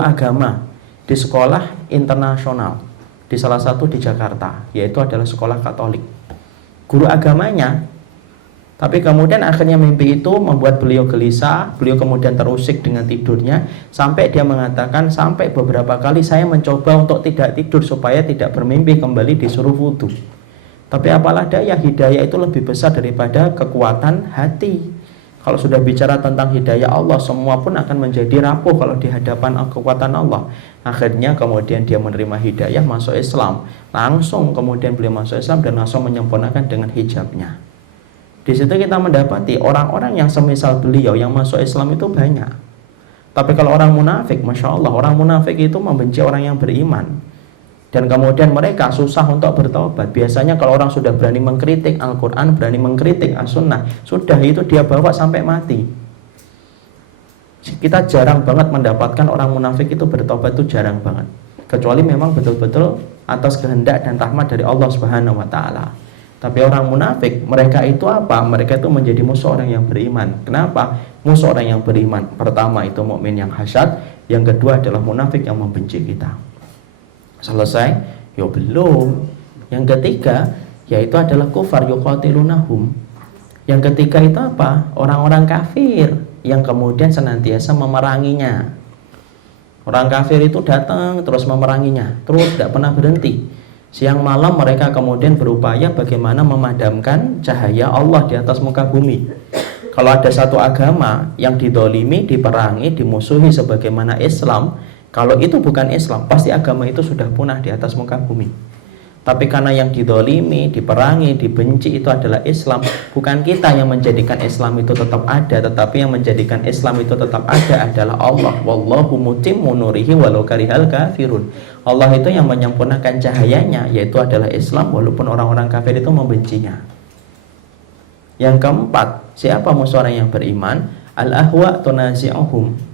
agama di sekolah internasional di salah satu di Jakarta, yaitu adalah sekolah Katolik. Guru agamanya. Tapi kemudian akhirnya mimpi itu membuat beliau gelisah, beliau kemudian terusik dengan tidurnya, sampai dia mengatakan sampai beberapa kali saya mencoba untuk tidak tidur supaya tidak bermimpi kembali disuruh wudhu. Tapi apalah daya, hidayah itu lebih besar daripada kekuatan hati. Kalau sudah bicara tentang hidayah Allah, semua pun akan menjadi rapuh kalau di hadapan kekuatan Allah. Akhirnya kemudian dia menerima hidayah, masuk Islam. Langsung kemudian beliau masuk Islam dan langsung menyempurnakan dengan hijabnya. Di situ kita mendapati orang-orang yang semisal beliau yang masuk Islam itu banyak. Tapi kalau orang munafik, Masya Allah, orang munafik itu membenci orang yang beriman. Dan kemudian mereka susah untuk bertobat. Biasanya kalau orang sudah berani mengkritik Al-Quran, berani mengkritik As-Sunnah, sudah itu dia bawa sampai mati. Kita jarang banget mendapatkan orang munafik itu bertobat, itu jarang banget. Kecuali memang betul-betul atas kehendak dan rahmat dari Allah Subhanahu wa Ta'ala. Tapi orang munafik, mereka itu apa? Mereka itu menjadi musuh orang yang beriman. Kenapa? Musuh orang yang beriman. Pertama itu mukmin yang hasad, yang kedua adalah munafik yang membenci kita. Selesai? Ya belum. Yang ketiga, yaitu adalah kufar yuqatilunahum. Yang ketiga itu apa? Orang-orang kafir yang kemudian senantiasa memeranginya. Orang kafir itu datang terus memeranginya, terus tidak pernah berhenti. Siang malam mereka kemudian berupaya bagaimana memadamkan cahaya Allah di atas muka bumi. Kalau ada satu agama yang didolimi, diperangi, dimusuhi sebagaimana Islam, kalau itu bukan Islam, pasti agama itu sudah punah di atas muka bumi. Tapi karena yang didolimi, diperangi, dibenci itu adalah Islam, bukan kita yang menjadikan Islam itu tetap ada, tetapi yang menjadikan Islam itu tetap ada adalah Allah. Wallahu mutimmu nurihi walau karihal kafirun. Allah itu yang menyempurnakan cahayanya, yaitu adalah Islam, walaupun orang-orang kafir itu membencinya. Yang keempat, siapa musuh orang yang beriman? Al-ahwa tunazi'uhum.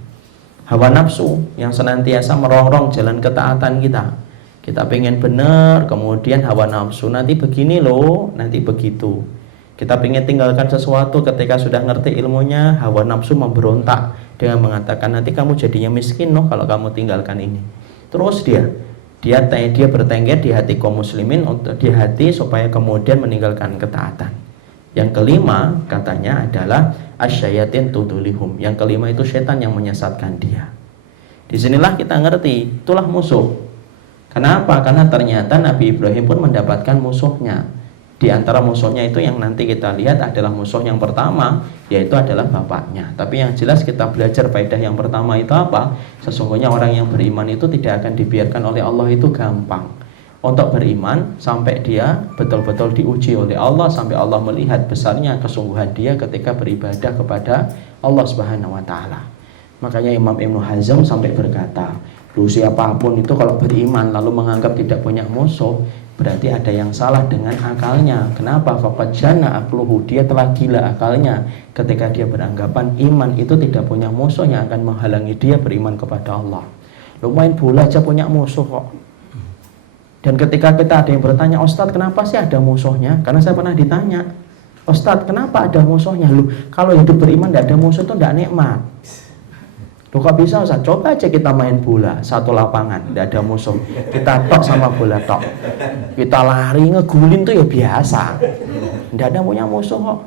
Hawa nafsu yang senantiasa merongrong jalan ketaatan kita. Kita pengen benar, kemudian hawa nafsu nanti begini loh, nanti begitu. Kita pengen tinggalkan sesuatu, ketika sudah ngerti ilmunya, hawa nafsu memberontak dengan mengatakan nanti kamu jadinya miskin loh kalau kamu tinggalkan ini. Terus dia bertengger di hati kaum muslimin, untuk di hati supaya kemudian meninggalkan ketaatan. Yang kelima katanya adalah asyayatin tudulihum. Yang kelima itu setan yang menyesatkan dia. Disinilah kita ngerti, itulah musuh. Kenapa? Karena ternyata Nabi Ibrahim pun mendapatkan musuhnya. Di antara musuhnya itu yang nanti kita lihat adalah musuh yang pertama, yaitu adalah bapaknya. Tapi yang jelas kita belajar faedah yang pertama itu apa? Sesungguhnya orang yang beriman itu tidak akan dibiarkan oleh Allah itu gampang. Untuk beriman sampai dia betul-betul diuji oleh Allah, sampai Allah melihat besarnya kesungguhan dia ketika beribadah kepada Allah Subhanahu wa Ta'ala. Makanya Imam Ibnu Hazm sampai berkata, siapapun itu kalau beriman lalu menganggap tidak punya musuh, berarti ada yang salah dengan akalnya. Kenapa? Faqad jana aqluhu, dia telah gila akalnya ketika dia beranggapan iman itu tidak punya musuh yang akan menghalangi dia beriman kepada Allah. Lu main bola aja punya musuh kok. Dan ketika kita ada yang bertanya, Ustadz kenapa sih ada musuhnya? Karena saya pernah ditanya, Ustadz kenapa ada musuhnya? Lu kalau hidup beriman tidak ada musuh itu tidak nikmat. Loh kok bisa Ustaz? Coba aja kita main bola, satu lapangan, tidak ada musuh. Kita tok sama bola tok. Kita lari, ngegulin tuh ya biasa. Tidak ada punya musuh kok.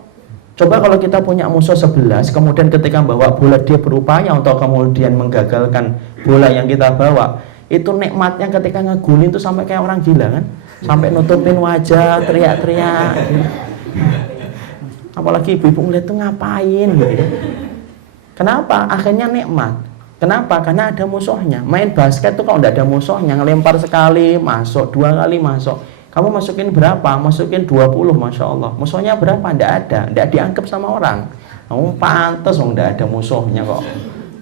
Coba kalau kita punya musuh 11, kemudian ketika bawa bola dia berupaya untuk kemudian menggagalkan bola yang kita bawa, itu nikmatnya ketika ngegulin itu sampai kayak orang gila kan, sampai nutupin wajah, teriak-teriak gitu. Apalagi ibu-ibu ngeliat tuh ngapain gitu. Kenapa? Akhirnya nikmat. Kenapa? Karena ada musuhnya. Main basket tuh kalau nggak ada musuhnya, ngelempar sekali masuk, 2 kali masuk, kamu masukin berapa? Masukin 20, Masya Allah. Musuhnya berapa? Nggak ada, nggak dianggap sama orang. Kamu pantas dong, nggak ada musuhnya kok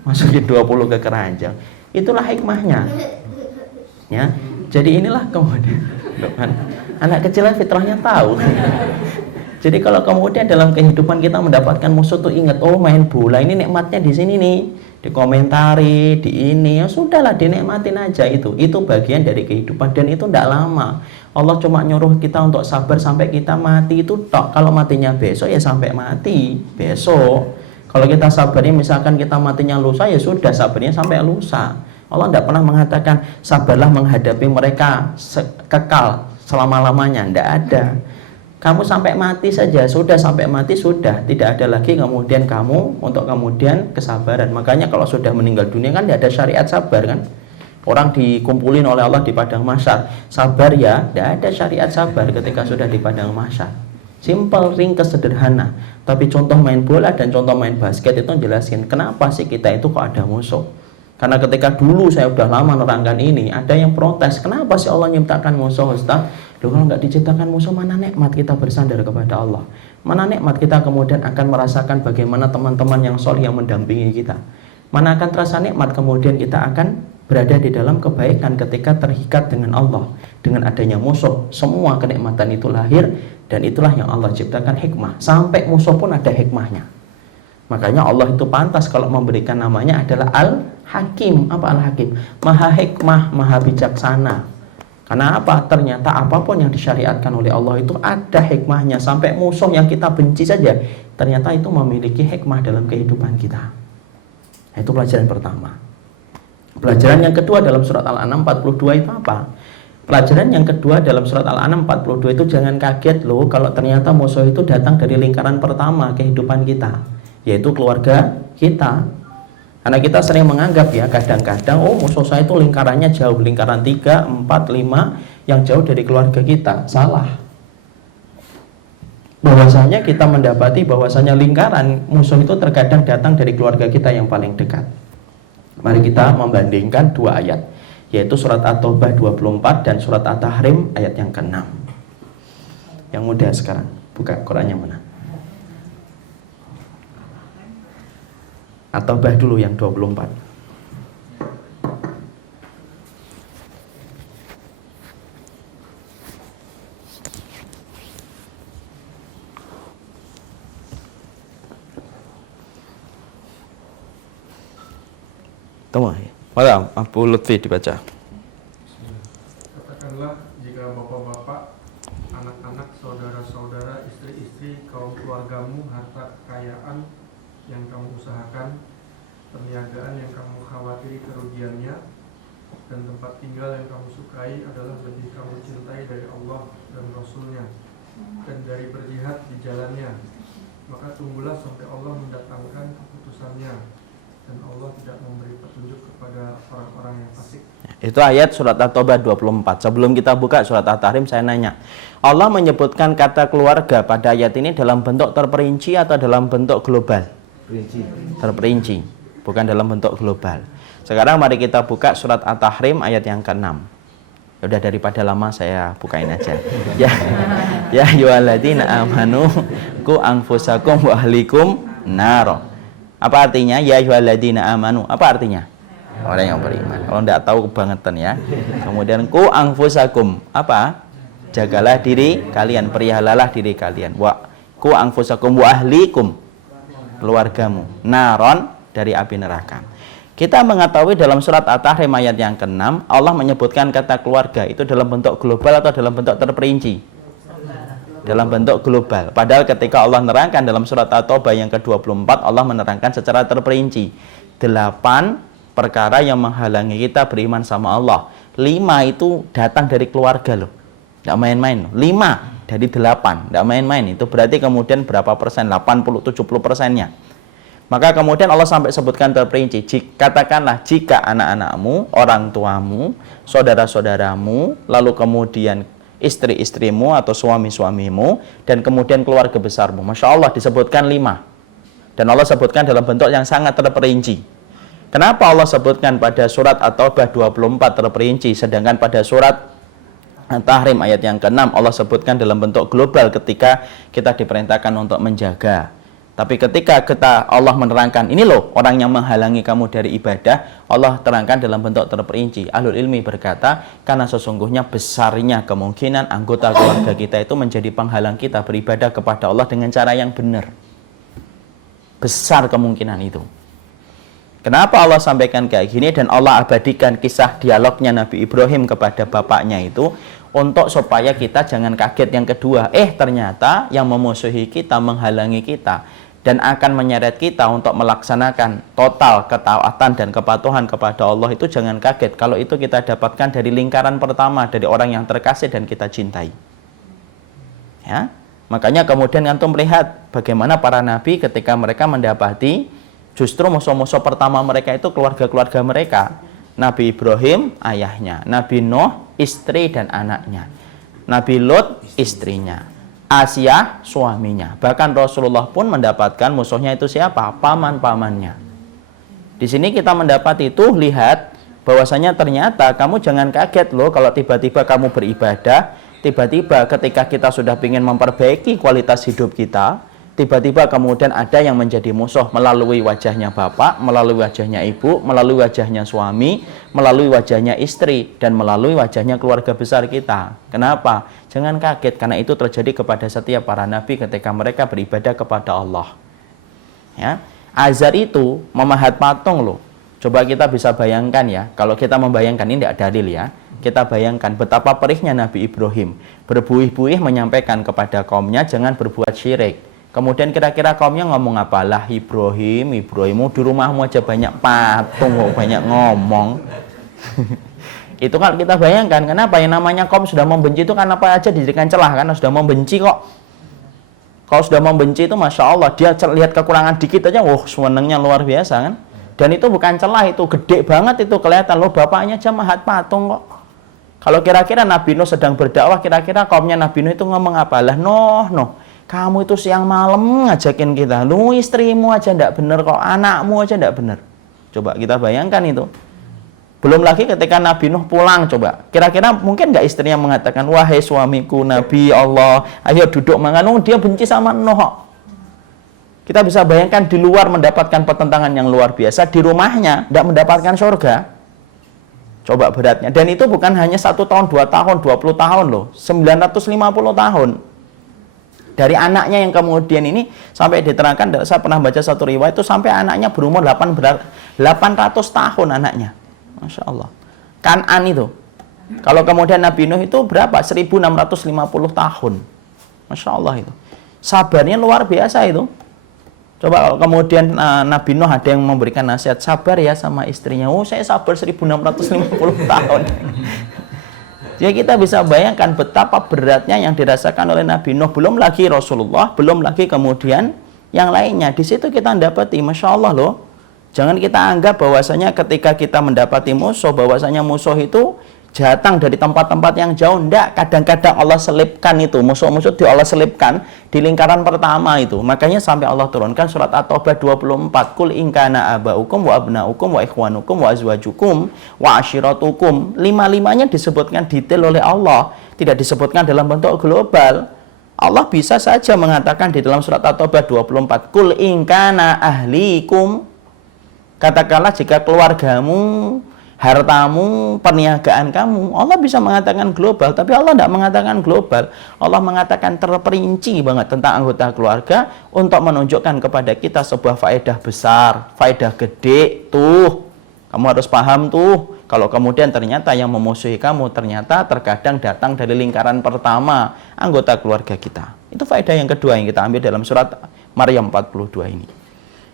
masukin 20 ke keranjang. Itulah hikmahnya ya. Jadi inilah kemudian anak kecil fitrahnya tahu. Jadi kalau kemudian dalam kehidupan kita mendapatkan musuh tuh ingat, oh main bola ini nikmatnya di sini nih, dikomentari, di ini, ya sudahlah dinikmatin aja itu bagian dari kehidupan dan itu tidak lama. Allah cuma nyuruh kita untuk sabar sampai kita mati itu tok. Kalau matinya besok ya sampai mati besok. Kalau kita sabarnya misalkan kita matinya lusa ya sudah sabarnya sampai lusa. Allah tidak pernah mengatakan sabarlah menghadapi mereka kekal selama-lamanya, tidak ada. Kamu sampai mati saja, sudah sampai mati sudah, tidak ada lagi kemudian kamu untuk kemudian kesabaran. Makanya kalau sudah meninggal dunia kan tidak ada syariat sabar kan. Orang dikumpulin oleh Allah di padang mahsyar, sabar ya, tidak ada syariat sabar ketika sudah di padang mahsyar. Simple, ringkas, sederhana. Tapi contoh main bola dan contoh main basket itu jelasin kenapa sih kita itu kok ada musuh. Karena ketika dulu saya udah lama nerangkan ini, ada yang protes, kenapa sih Allah nyiptakan musuh, Ustaz? Loh, kalau nggak diciptakan musuh, mana nikmat kita bersandar kepada Allah? Mana nikmat kita kemudian akan merasakan bagaimana teman-teman yang soleh yang mendampingi kita? Mana akan terasa nikmat kemudian kita akan berada di dalam kebaikan ketika terikat dengan Allah. Dengan adanya musuh, semua kenikmatan itu lahir, dan itulah yang Allah ciptakan hikmah. Sampai musuh pun ada hikmahnya. Makanya Allah itu pantas kalau memberikan namanya adalah Al-Hakim. Apa Al-Hakim? Maha hikmah, maha bijaksana. Karena apa? Ternyata apapun yang disyariatkan oleh Allah itu ada hikmahnya. Sampai musuh yang kita benci saja, ternyata itu memiliki hikmah dalam kehidupan kita. Itu pelajaran pertama. Pelajaran yang kedua dalam surat Al-An'am 42 itu apa? Pelajaran yang kedua dalam surat Al-An'am 42 itu jangan kaget loh kalau ternyata musuh itu datang dari lingkaran pertama kehidupan kita, yaitu keluarga kita. Karena kita sering menganggap ya kadang-kadang, oh musuh saya itu lingkarannya jauh, lingkaran 3, 4, 5 yang jauh dari keluarga kita. Salah. Bahwasanya kita mendapati bahwasanya lingkaran musuh itu terkadang datang dari keluarga kita yang paling dekat. Mari kita membandingkan dua ayat, yaitu surat At-Taubah 24 dan surat At-Tahrim ayat yang ke-6. Yang mudah sekarang, buka Qurannya mana? At-Taubah dulu yang 24. Tunggu ya. Malam, Abu Lutfi dibaca. Katakanlah jika bapak-bapak, anak-anak, saudara-saudara, istri-istri, kaum keluargamu, harta kekayaan yang kamu usahakan, perniagaan yang kamu khawatiri kerugiannya, dan tempat tinggal yang kamu sukai adalah lebih kamu cintai dari Allah dan Rasulnya, dan dari berjihad di jalannya, maka tunggulah sampai Allah mendatangkan keputusannya, dan Allah tidak memberi petunjuk kepada orang-orang yang fasik. Itu ayat surat At-Taubah 24. Sebelum kita buka surat At-Tahrim, saya nanya, Allah menyebutkan kata keluarga pada ayat ini dalam bentuk terperinci atau dalam bentuk global? Terperinci, bukan dalam bentuk global. Sekarang mari kita buka surat At-Tahrim ayat yang ke-6. Udah daripada lama saya bukain aja. Ya ayyuhalladzina amanu qu anfusakum wa ahlikum nar. Apa artinya ya ayyuhalladzina amanu? Apa artinya? Orang yang beriman. Kalau enggak tahu kebangetan ya. Kemudian qu anfusakum, apa? Jagalah diri kalian, peliharalah diri kalian. Wa qu anfusakum wa ahlikum, keluargamu, naron, dari api neraka. Kita mengetahui dalam surat At-Tahrim ayat yang ke-6 Allah menyebutkan kata keluarga itu dalam bentuk global atau dalam bentuk terperinci? Dalam bentuk global. Padahal ketika Allah menerangkan dalam surat At-Taubah yang ke-24 Allah menerangkan secara terperinci 8 perkara yang menghalangi kita beriman sama Allah. 5 itu datang dari keluarga loh, nggak main-main loh. 5 dari 8. Tidak main-main, itu berarti kemudian berapa persen? 80-70%-nya. Maka kemudian Allah sampai sebutkan terperinci, katakanlah jika anak-anakmu, orang tuamu, saudara-saudaramu, lalu kemudian istri-istrimu atau suami-suamimu, dan kemudian keluarga besarmu. Masya Allah disebutkan 5. Dan Allah sebutkan dalam bentuk yang sangat terperinci. Kenapa Allah sebutkan pada surat At-Taubah 24 terperinci, sedangkan pada surat Tahrim ayat yang ke-6 Allah sebutkan dalam bentuk global ketika kita diperintahkan untuk menjaga. Tapi ketika Allah menerangkan, ini loh orang yang menghalangi kamu dari ibadah, Allah terangkan dalam bentuk terperinci. Ahlul ilmi berkata, karena sesungguhnya besarnya kemungkinan anggota keluarga kita itu menjadi penghalang kita beribadah kepada Allah dengan cara yang benar. Besar kemungkinan itu. Kenapa Allah sampaikan kayak gini dan Allah abadikan kisah dialognya Nabi Ibrahim kepada bapaknya itu untuk supaya kita jangan kaget yang kedua. Ternyata yang memusuhi kita, menghalangi kita dan akan menyeret kita untuk melaksanakan total ketaatan dan kepatuhan kepada Allah itu jangan kaget kalau itu kita dapatkan dari lingkaran pertama, dari orang yang terkasih dan kita cintai. Ya, makanya kemudian antum melihat bagaimana para nabi ketika mereka mendapati justru musuh-musuh pertama mereka itu keluarga-keluarga mereka. Nabi Ibrahim ayahnya, Nabi Nuh istri dan anaknya, Nabi Lut istrinya, Asia suaminya. Bahkan Rasulullah pun mendapatkan musuhnya itu siapa? Paman-pamannya. Di sini kita mendapat itu, lihat bahwasanya ternyata kamu jangan kaget loh kalau tiba-tiba kamu beribadah, tiba-tiba ketika kita sudah ingin memperbaiki kualitas hidup kita, tiba-tiba kemudian ada yang menjadi musuh melalui wajahnya bapak, melalui wajahnya ibu, melalui wajahnya suami, melalui wajahnya istri, dan melalui wajahnya keluarga besar kita. Kenapa? Jangan kaget, karena itu terjadi kepada setiap para nabi ketika mereka beribadah kepada Allah. Ya, Azar itu memahat patung loh. Coba kita bisa bayangkan ya, kalau kita membayangkan, ini tidak dalil ya, kita bayangkan betapa perihnya Nabi Ibrahim berbuih-buih menyampaikan kepada kaumnya jangan berbuat syirik. Kemudian kira-kira kaumnya ngomong apa? Lah Ibrahimmu di rumahmu aja banyak patung, banyak ngomong. Itu kan kita bayangkan, kenapa yang namanya kaum sudah membenci itu kan apa aja dijadikan celah, karena sudah membenci kok. Kalau sudah membenci itu Masya Allah, dia lihat kekurangan dikit aja, senengnya luar biasa kan. Dan itu bukan celah, itu gede banget, itu kelihatan loh bapaknya aja mahat patung kok. Kalau kira-kira Nabi Nuh sedang berdakwah, kira-kira kaumnya Nabi Nuh itu ngomong apa? Lah Nuh, kamu itu siang malam ngajakin kita, lu istrimu aja ndak bener kok, anakmu aja ndak bener. Coba kita bayangkan itu. Belum lagi ketika Nabi Nuh pulang, coba kira-kira mungkin nggak istrinya mengatakan, wahai suamiku Nabi Allah, ayo duduk makan. Dia benci sama Nuh. Kita bisa bayangkan di luar mendapatkan pertentangan yang luar biasa, di rumahnya ndak mendapatkan surga. Coba beratnya. Dan itu bukan hanya 1 tahun, 2 tahun, 20 tahun loh, 950 tahun. Dari anaknya yang kemudian ini sampai diterangkan, saya pernah baca satu riwayat itu sampai anaknya berumur 800 tahun anaknya. Masya Allah. Kan'an itu. Kalau kemudian Nabi Nuh itu berapa? 1650 tahun. Masya Allah itu. Sabarnya luar biasa itu. Coba kalau kemudian Nabi Nuh ada yang memberikan nasihat, sabar ya sama istrinya. Saya sabar 1650 tahun. Jadi kita bisa bayangkan betapa beratnya yang dirasakan oleh Nabi Nuh, belum lagi Rasulullah, belum lagi kemudian yang lainnya. Di situ kita mendapati, Masya Allah loh, jangan kita anggap bahwasanya ketika kita mendapati musuh, bahwasanya musuh itu datang dari tempat-tempat yang jauh. Enggak, kadang-kadang Allah selipkan itu, musuh-musuh Allah selipkan di lingkaran pertama itu. Makanya sampai Allah turunkan surat At-Taubah 24, Qul in kana abaukum wa abnaukum wa ikhwanukum wa azwajukum wa ashiratukum. 5-5-nya disebutkan detail oleh Allah, tidak disebutkan dalam bentuk global. Allah bisa saja mengatakan di dalam surat At-Taubah 24, Qul in kana ahlikum, katakanlah jika keluargamu, hartamu, perniagaan kamu. Allah bisa mengatakan global, tapi Allah tidak mengatakan global. Allah mengatakan terperinci banget tentang anggota keluarga untuk menunjukkan kepada kita sebuah faedah besar, faedah gede. Tuh, kamu harus paham tuh. Kalau kemudian ternyata yang memusuhi kamu ternyata terkadang datang dari lingkaran pertama, anggota keluarga kita. Itu faedah yang kedua yang kita ambil dalam surat Maryam 42 ini.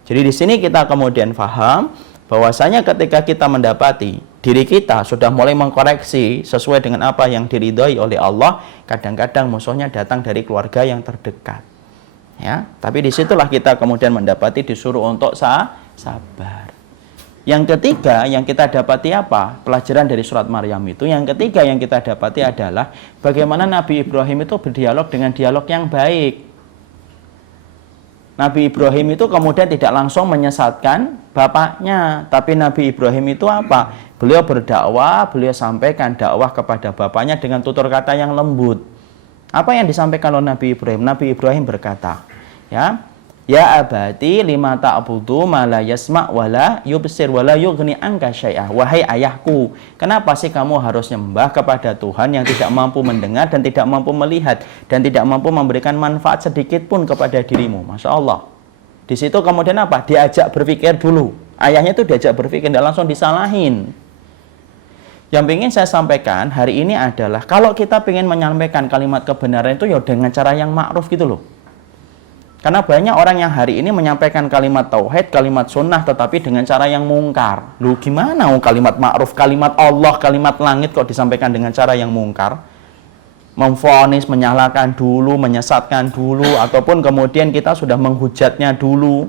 Jadi di sini kita kemudian paham bahwasanya ketika kita mendapati diri kita sudah mulai mengkoreksi sesuai dengan apa yang diridhoi oleh Allah, kadang-kadang musuhnya datang dari keluarga yang terdekat. Ya, tapi disitulah kita kemudian mendapati disuruh untuk sabar. Yang ketiga yang kita dapati apa? Pelajaran dari surat Maryam itu. Yang ketiga yang kita dapati adalah bagaimana Nabi Ibrahim itu berdialog dengan dialog yang baik. Nabi Ibrahim itu kemudian tidak langsung menyesatkan bapaknya, tapi Nabi Ibrahim itu apa? Beliau berdakwah, beliau sampaikan dakwah kepada bapaknya dengan tutur kata yang lembut. Apa yang disampaikan oleh Nabi Ibrahim? Nabi Ibrahim berkata, ya abati lima ta'budu ma la yasma' wa la yubsir wa la yughni anka syai'ah. Wahai ayahku, kenapa sih kamu harus nyembah kepada Tuhan yang tidak mampu mendengar dan tidak mampu melihat dan tidak mampu memberikan manfaat sedikit pun kepada dirimu? Masya Allah. Di situ kemudian apa? Diajak berpikir dulu. Ayahnya itu diajak berpikir, tidak langsung disalahin. Yang ingin saya sampaikan hari ini adalah kalau kita ingin menyampaikan kalimat kebenaran itu ya dengan cara yang ma'ruf gitu loh. Karena banyak orang yang hari ini menyampaikan kalimat tauhid, kalimat sunnah, tetapi dengan cara yang mungkar. Lu gimana kalimat ma'ruf, kalimat Allah, kalimat langit kok disampaikan dengan cara yang mungkar? Memvonis, menyalahkan dulu, menyesatkan dulu, ataupun kemudian kita sudah menghujatnya dulu.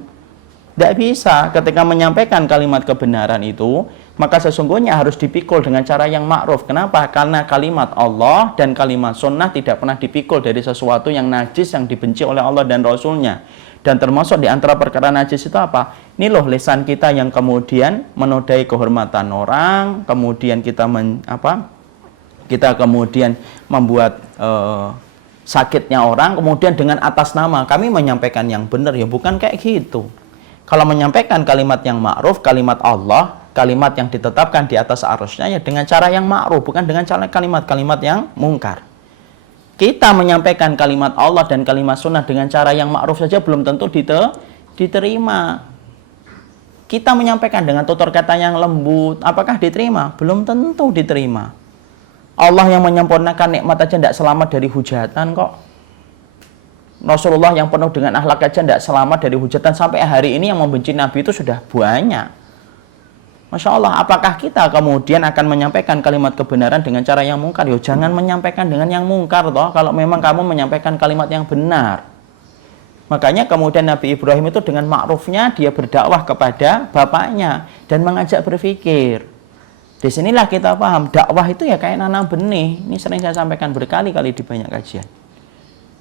Tidak bisa. Ketika menyampaikan kalimat kebenaran itu, maka sesungguhnya harus dipikul dengan cara yang ma'ruf. Kenapa? Karena kalimat Allah dan kalimat sunnah tidak pernah dipikul dari sesuatu yang najis, yang dibenci oleh Allah dan Rasulnya. Dan termasuk di antara perkara najis itu apa? Ini loh lisan kita yang kemudian menodai kehormatan orang, kemudian kita kemudian membuat sakitnya orang, kemudian dengan atas nama kami menyampaikan yang benar, ya bukan kayak gitu. Kalau menyampaikan kalimat yang ma'ruf, kalimat Allah, kalimat yang ditetapkan di atas arusnya, ya dengan cara yang ma'ruf, bukan dengan cara kalimat-kalimat yang mungkar. Kita menyampaikan kalimat Allah dan kalimat sunnah dengan cara yang ma'ruf saja belum tentu diterima. Kita menyampaikan dengan tutur kata yang lembut, apakah diterima? Belum tentu diterima. Allah yang menyempurnakan nikmat aja tidak selamat dari hujatan kok. Rasulullah yang penuh dengan akhlak aja tidak selamat dari hujatan. Sampai hari ini yang membenci Nabi itu sudah banyak. Masya Allah, apakah kita kemudian akan menyampaikan kalimat kebenaran dengan cara yang mungkar? Yo, jangan menyampaikan dengan yang mungkar toh, kalau memang kamu menyampaikan kalimat yang benar. Makanya kemudian Nabi Ibrahim itu dengan ma'rufnya dia berdakwah kepada bapaknya dan mengajak berpikir. Disinilah kita paham, dakwah itu ya kayak nanam benih. Ini sering saya sampaikan berkali-kali di banyak kajian.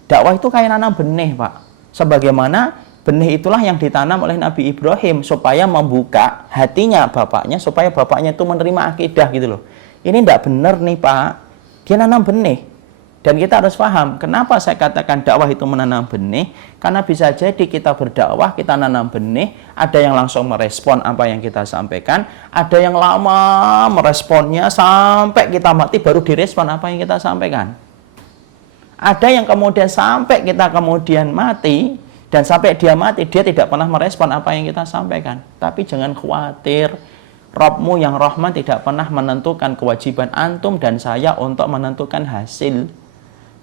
Dakwah itu kayak nanam benih, Pak. Sebagaimana benih itulah yang ditanam oleh Nabi Ibrahim supaya membuka hatinya bapaknya, supaya bapaknya itu menerima akidah gitu loh. Ini tidak benar nih, Pak. Dia nanam benih. Dan kita harus paham, kenapa saya katakan dakwah itu menanam benih? Karena bisa jadi kita berdakwah, kita nanam benih, ada yang langsung merespon apa yang kita sampaikan, ada yang lama meresponnya sampai kita mati baru direspon apa yang kita sampaikan. Ada yang kemudian sampai kita kemudian mati, dan sampai dia mati, dia tidak pernah merespon apa yang kita sampaikan. Tapi jangan khawatir, Rabbmu yang Rahman tidak pernah menentukan kewajiban antum dan saya untuk menentukan hasil.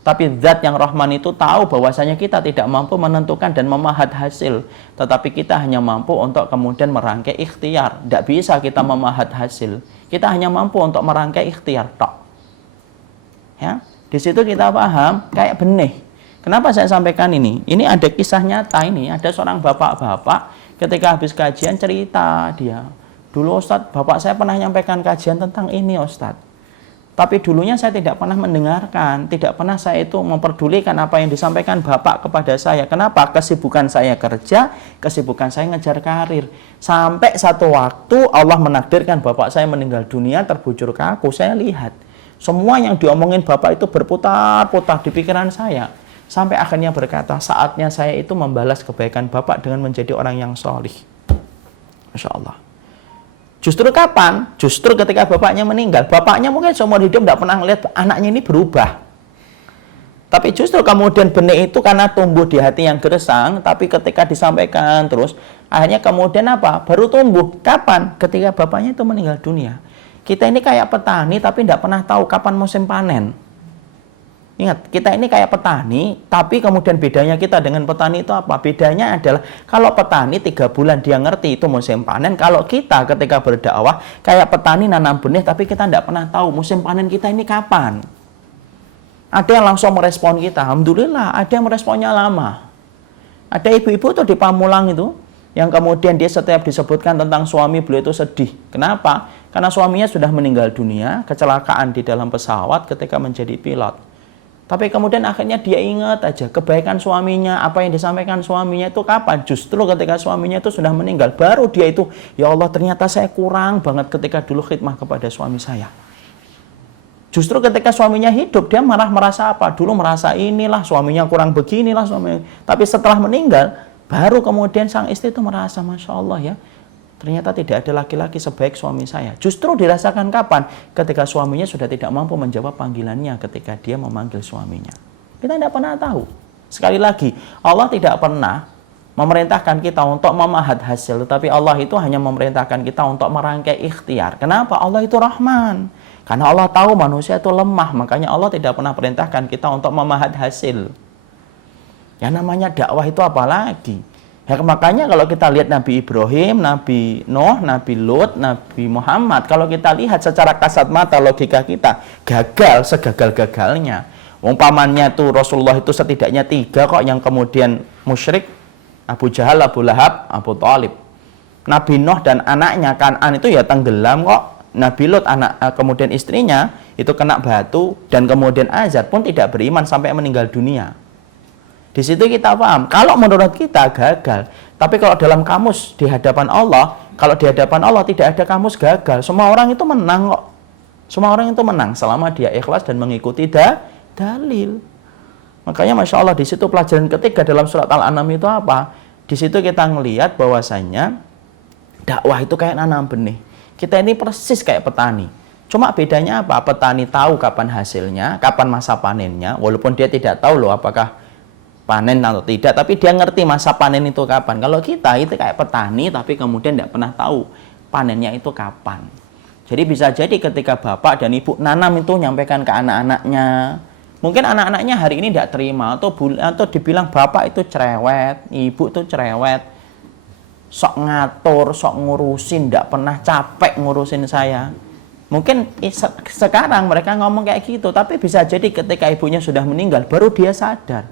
Tapi zat yang Rahman itu tahu bahwasanya kita tidak mampu menentukan dan memahat hasil. Tetapi kita hanya mampu untuk kemudian merangkai ikhtiar. Tidak bisa kita memahat hasil. Kita hanya mampu untuk merangkai ikhtiar. Tok. Ya. Di situ kita paham kayak benih. Kenapa saya sampaikan ini? Ini ada kisah nyata ini. Ada seorang bapak-bapak ketika habis kajian cerita dia. Dulu Ustadz, bapak saya pernah menyampaikan kajian tentang ini Ustadz. Tapi dulunya saya tidak pernah mendengarkan. Tidak pernah saya itu memperdulikan apa yang disampaikan bapak kepada saya. Kenapa? Kesibukan saya kerja, kesibukan saya ngejar karir. Sampai satu waktu Allah menakdirkan bapak saya meninggal dunia terbujur kaku. Saya lihat. Semua yang diomongin bapak itu berputar-putar di pikiran saya. Sampai akhirnya berkata, saatnya saya itu membalas kebaikan bapak dengan menjadi orang yang solih. Masya Allah. Justru kapan? Justru ketika bapaknya meninggal. Bapaknya mungkin seumur hidup tidak pernah melihat anaknya ini berubah. Tapi justru kemudian benih itu karena tumbuh di hati yang gersang, tapi ketika disampaikan terus, akhirnya kemudian apa? Baru tumbuh. Kapan? Ketika bapaknya itu meninggal dunia. Kita ini kayak petani tapi tidak pernah tahu kapan musim panen. Ingat, kita ini kayak petani, tapi kemudian bedanya kita dengan petani itu apa? Bedanya adalah kalau petani 3 bulan dia ngerti itu musim panen. Kalau kita ketika berdakwah kayak petani nanam benih, tapi kita tidak pernah tahu musim panen kita ini kapan. Ada yang langsung merespon kita, alhamdulillah. Ada yang meresponnya lama. Ada ibu-ibu tuh di Pamulang itu, yang kemudian dia setiap disebutkan tentang suami beliau itu sedih. Kenapa? Karena suaminya sudah meninggal dunia, kecelakaan di dalam pesawat ketika menjadi pilot. Tapi kemudian akhirnya dia ingat aja kebaikan suaminya, apa yang disampaikan suaminya itu kapan? Justru ketika suaminya itu sudah meninggal, baru dia itu, ya Allah ternyata saya kurang banget ketika dulu khidmah kepada suami saya. Justru ketika suaminya hidup, dia malah merasa apa? Dulu merasa inilah, suaminya kurang beginilah suaminya. Tapi setelah meninggal, baru kemudian sang istri itu merasa, Masya Allah ya, ternyata tidak ada laki-laki sebaik suami saya. Justru dirasakan kapan? Ketika suaminya sudah tidak mampu menjawab panggilannya ketika dia memanggil suaminya. Kita tidak pernah tahu. Sekali lagi, Allah tidak pernah memerintahkan kita untuk memahat hasil, tetapi Allah itu hanya memerintahkan kita untuk merangkai ikhtiar. Kenapa? Allah itu Rahman. Karena Allah tahu manusia itu lemah, makanya Allah tidak pernah perintahkan kita untuk memahat hasil. Yang namanya dakwah itu apa lagi? Ya, makanya kalau kita lihat Nabi Ibrahim, Nabi Nuh, Nabi Lut, Nabi Muhammad, kalau kita lihat secara kasat mata logika kita, gagal segagal-gagalnya. Umpamannya tuh Rasulullah itu setidaknya 3 kok yang kemudian musyrik, Abu Jahal, Abu Lahab, Abu Thalib. Nabi Nuh dan anaknya Kan'an itu ya tenggelam kok. Nabi Lut kemudian istrinya itu kena batu dan kemudian Azar pun tidak beriman sampai meninggal dunia. Di situ kita paham, kalau menurut kita gagal, tapi kalau dalam kamus di hadapan Allah, kalau di hadapan Allah tidak ada kamus gagal, semua orang itu menang kok. Semua orang itu menang selama dia ikhlas dan mengikuti dalil. Makanya Masya Allah di situ pelajaran ketiga dalam surat Al-An'am itu apa? Di situ kita ngelihat bahwasanya dakwah itu kayak nanam benih. Kita ini persis kayak petani. Cuma bedanya apa? Petani tahu kapan hasilnya, kapan masa panennya, walaupun dia tidak tahu loh apakah panen atau tidak, tapi dia ngerti masa panen itu kapan. Kalau kita itu kayak petani, tapi kemudian tidak pernah tahu panennya itu kapan. Jadi bisa jadi ketika bapak dan ibu nanam itu nyampaikan ke anak-anaknya, mungkin anak-anaknya hari ini tidak terima, atau dibilang bapak itu cerewet, ibu itu cerewet, sok ngatur, sok ngurusin, tidak pernah capek ngurusin saya. Mungkin sekarang mereka ngomong kayak gitu, tapi bisa jadi ketika ibunya sudah meninggal, baru dia sadar.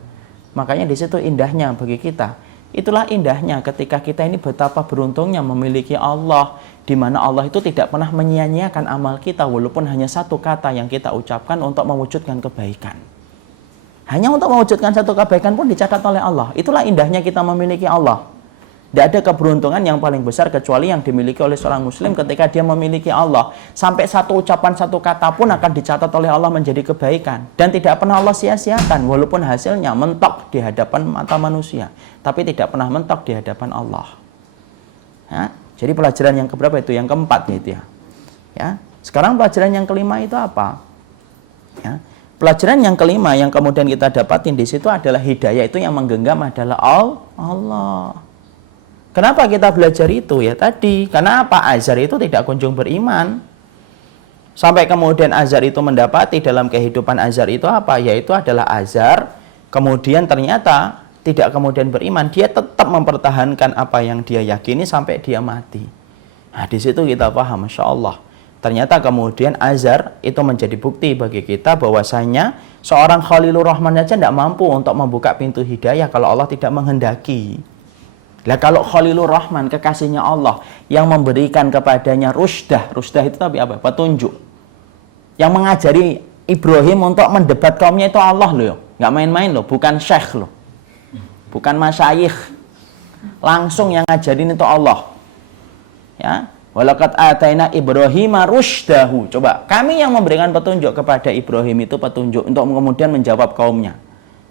Makanya di situ indahnya bagi kita. Itulah indahnya ketika kita ini betapa beruntungnya memiliki Allah, di mana Allah itu tidak pernah menyia-nyiakan amal kita walaupun hanya satu kata yang kita ucapkan untuk mewujudkan kebaikan. Hanya untuk mewujudkan satu kebaikan pun dicatat oleh Allah. Itulah indahnya kita memiliki Allah. Tidak ada keberuntungan yang paling besar kecuali yang dimiliki oleh seorang muslim ketika dia memiliki Allah. Sampai satu ucapan, satu kata pun akan dicatat oleh Allah menjadi kebaikan. Dan tidak pernah Allah sia-siakan walaupun hasilnya mentok di hadapan mata manusia. Tapi tidak pernah mentok di hadapan Allah. Ya? Jadi pelajaran yang keberapa itu? Yang keempat itu ya. Ya. Sekarang pelajaran yang kelima itu apa? Ya. Pelajaran yang kelima yang kemudian kita dapatin di situ adalah hidayah itu yang menggenggam adalah Allah. Kenapa kita belajar itu ya tadi? Karena apa? Azar itu tidak kunjung beriman. Sampai kemudian Azar itu mendapati dalam kehidupan Azar itu apa? Yaitu adalah Azar. Kemudian ternyata tidak kemudian beriman. Dia tetap mempertahankan apa yang dia yakini sampai dia mati. Nah di situ kita paham, Masya Allah. Ternyata kemudian Azar itu menjadi bukti bagi kita bahwasanya seorang Khalilur Rahman saja tidak mampu untuk membuka pintu hidayah kalau Allah tidak menghendaki. Lah kalau Khalilur Rahman, kekasihnya Allah, yang memberikan kepadanya rusdah itu tapi apa? Petunjuk. Yang mengajari Ibrahim untuk mendebat kaumnya itu Allah loh, nggak main-main loh, bukan syekh loh, bukan masyayikh, langsung yang ngajarin itu Allah. Ya, walaqad ataina Ibrahima rusydahu. Coba, kami yang memberikan petunjuk kepada Ibrahim itu petunjuk untuk kemudian menjawab kaumnya.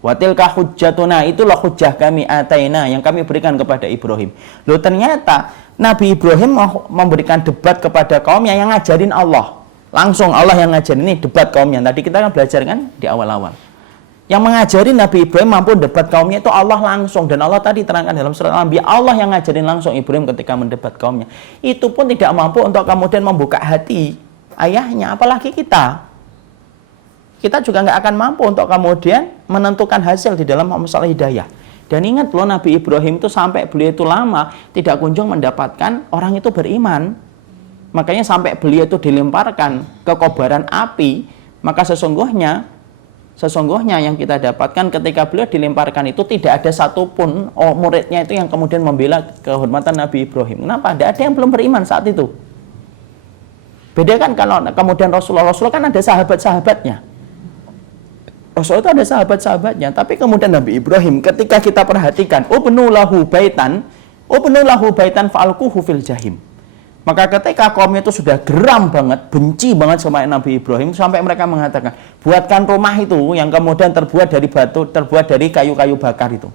Watilka hujjatuna, itulah hujjah kami ataina yang kami berikan kepada Ibrahim. Loh ternyata Nabi Ibrahim mau memberikan debat kepada kaumnya yang ngajarin Allah. Langsung Allah yang ngajarin ini debat kaumnya. Tadi kita kan belajar kan di awal-awal. Yang mengajari Nabi Ibrahim mampu debat kaumnya itu Allah langsung. Dan Allah tadi terangkan dalam surat Al-Anbiya, Allah yang ngajarin langsung Ibrahim ketika mendebat kaumnya. Itu pun tidak mampu untuk kemudian membuka hati ayahnya, apalagi kita. kita juga nggak akan mampu untuk kemudian menentukan hasil di dalam masalah hidayah. Dan ingat loh, Nabi Ibrahim itu sampai beliau itu lama tidak kunjung mendapatkan orang itu beriman. Makanya sampai beliau itu dilemparkan ke kobaran api, maka sesungguhnya yang kita dapatkan ketika beliau dilemparkan itu tidak ada satupun muridnya itu yang kemudian membela kehormatan Nabi Ibrahim. Kenapa? Tidak ada yang belum beriman saat itu. Beda kan kalau kemudian Rasulullah kan ada sahabat-sahabatnya. Rasul itu ada sahabat-sahabatnya, tapi kemudian Nabi Ibrahim ketika kita perhatikan, ubnu lahu baitan fa'alquhu fil jahim. Maka ketika kaum itu sudah geram banget, benci banget sama Nabi Ibrahim, sampai mereka mengatakan, buatkan rumah itu yang kemudian terbuat dari batu, terbuat dari kayu-kayu bakar itu.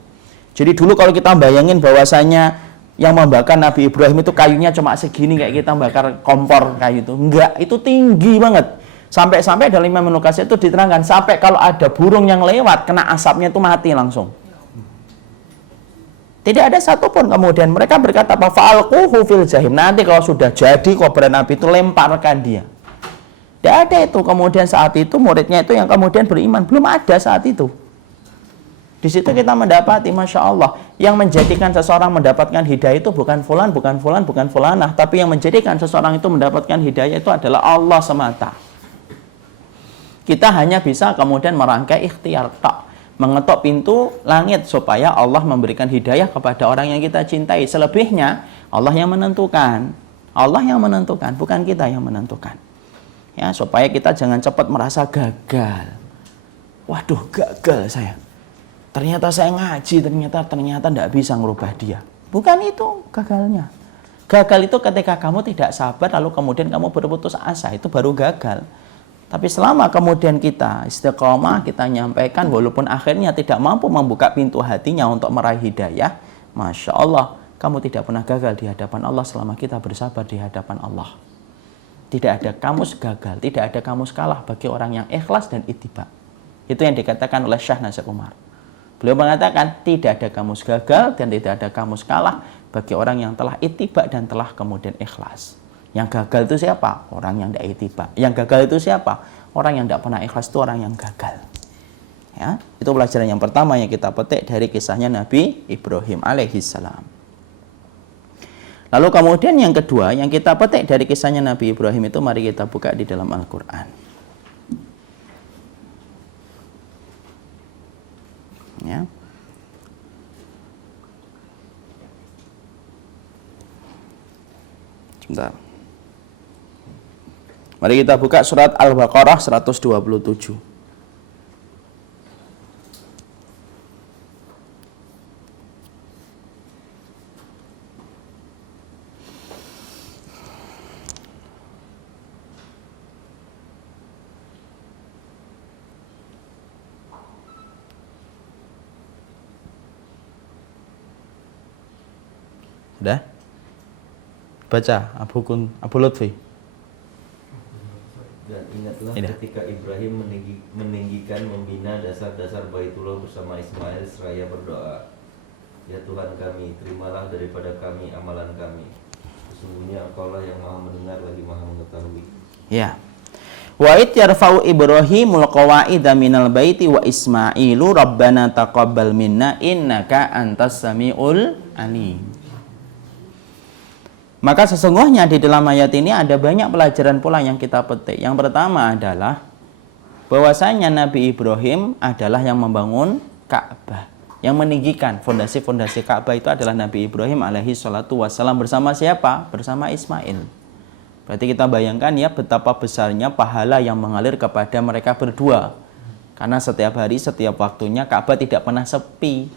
Jadi dulu kalau kita bayangin bahwasanya yang membakar Nabi Ibrahim itu kayunya cuma segini kayak kita bakar kompor kayu itu. Enggak, itu tinggi banget. Sampai-sampai dalam Imam Ibnu Katsir itu diterangkan, sampai kalau ada burung yang lewat, kena asapnya itu mati langsung. Tidak ada satupun. Kemudian mereka berkata, fa'alquhu fil jahim. Nanti kalau sudah jadi kobaran api itu lemparkan dia. Tidak ada itu. Kemudian saat itu muridnya itu yang kemudian beriman. Belum ada saat itu. Di situ kita mendapati, Masya Allah, yang menjadikan seseorang mendapatkan hidayah itu bukan fulan, bukan fulanah. Tapi yang menjadikan seseorang itu mendapatkan hidayah itu adalah Allah semata. Kita hanya bisa kemudian merangkai ikhtiar tak, mengetok pintu langit supaya Allah memberikan hidayah kepada orang yang kita cintai. Selebihnya Allah yang menentukan. Allah yang menentukan, bukan kita yang menentukan. Ya, supaya kita jangan cepat merasa gagal. Waduh, gagal saya. Ternyata saya ngaji, ternyata tidak bisa merubah dia. Bukan itu gagalnya. Gagal itu ketika kamu tidak sabar lalu kemudian kamu berputus asa, itu baru gagal. Tapi selama kemudian kita istiqomah, kita nyampaikan walaupun akhirnya tidak mampu membuka pintu hatinya untuk meraih hidayah, Masya Allah, kamu tidak pernah gagal di hadapan Allah selama kita bersabar di hadapan Allah. Tidak ada kamus gagal, tidak ada kamus kalah bagi orang yang ikhlas dan ittiba. Itu yang dikatakan oleh Syekh Nasir Umar. Beliau mengatakan tidak ada kamus gagal dan tidak ada kamus kalah bagi orang yang telah ittiba dan telah kemudian ikhlas. Yang gagal itu siapa? Orang yang tidak ittiba. Yang gagal itu siapa? Orang yang tidak pernah ikhlas itu orang yang gagal. Ya, itu pelajaran yang pertama yang kita petik dari kisahnya Nabi Ibrahim alaihissalam. Lalu kemudian yang kedua yang kita petik dari kisahnya Nabi Ibrahim itu, mari kita buka di dalam Al-Quran. Ya. Sebentar. Mari kita buka surat Al-Baqarah 127. Sudah? Baca Abu Lutfi. Dan ingatlah Tidak. ketika Ibrahim meninggikan membina dasar-dasar Baitullah bersama Ismail seraya berdoa, ya Tuhan kami, terimalah daripada kami amalan kami. Sesungguhnya Engkaulah yang Maha mendengar lagi Maha mengetahui. Ya. Wa id yarfa'u Ibrahimul qawaida minal baiti wa Ismailu rabbana taqabbal minna innaka antas samiul alim. Maka sesungguhnya di dalam ayat ini ada banyak pelajaran pula yang kita petik. Yang pertama adalah bahwasanya Nabi Ibrahim adalah yang membangun Ka'bah. Yang meninggikan fondasi-fondasi Ka'bah itu adalah Nabi Ibrahim alaihi salatu wassalam bersama siapa? Bersama Ismail. Berarti kita bayangkan ya betapa besarnya pahala yang mengalir kepada mereka berdua. Karena setiap hari, setiap waktunya Ka'bah tidak pernah sepi.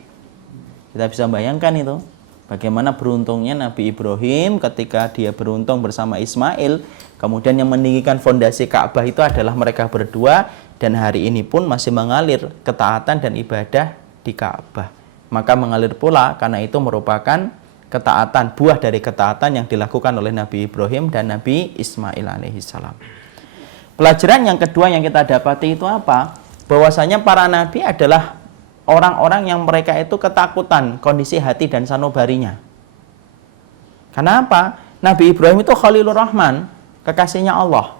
Kita bisa bayangkan itu. Bagaimana beruntungnya Nabi Ibrahim ketika dia beruntung bersama Ismail. Kemudian yang meninggikan fondasi Ka'bah itu adalah mereka berdua. Dan hari ini pun masih mengalir ketaatan dan ibadah di Ka'bah. Maka mengalir pula karena itu merupakan ketaatan, buah dari ketaatan yang dilakukan oleh Nabi Ibrahim dan Nabi Ismail alaihissalam. Pelajaran yang kedua yang kita dapati itu apa? Bahwasanya para nabi adalah orang-orang yang mereka itu ketakutan kondisi hati dan sanubarinya. Kenapa? Nabi Ibrahim itu Khalilur Rahman, kekasihnya Allah.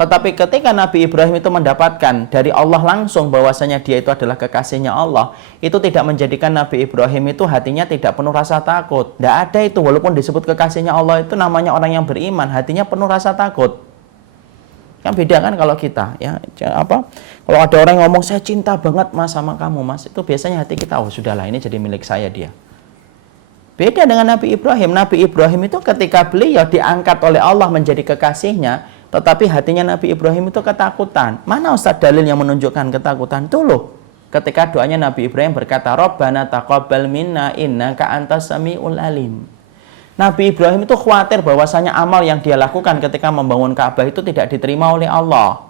Tetapi ketika Nabi Ibrahim itu mendapatkan dari Allah langsung bahwasanya dia itu adalah kekasihnya Allah, itu tidak menjadikan Nabi Ibrahim itu hatinya tidak penuh rasa takut. Tidak ada itu, walaupun disebut kekasihnya Allah itu namanya orang yang beriman, hatinya penuh rasa takut. Kan beda kan kalau kita, ya apa? Kalau ada orang yang ngomong saya cinta banget mas sama kamu mas, itu biasanya hati kita, oh sudahlah ini jadi milik saya dia. Beda dengan Nabi Ibrahim. Nabi Ibrahim itu ketika beliau diangkat oleh Allah menjadi kekasihnya, tetapi hatinya Nabi Ibrahim itu ketakutan. Mana Ustaz dalil yang menunjukkan ketakutan? Tuh loh, ketika doanya Nabi Ibrahim berkata, Rabbana taqabbal minna innaka antas samiul alim. Nabi Ibrahim itu khawatir bahwasanya amal yang dia lakukan ketika membangun Ka'bah itu tidak diterima oleh Allah.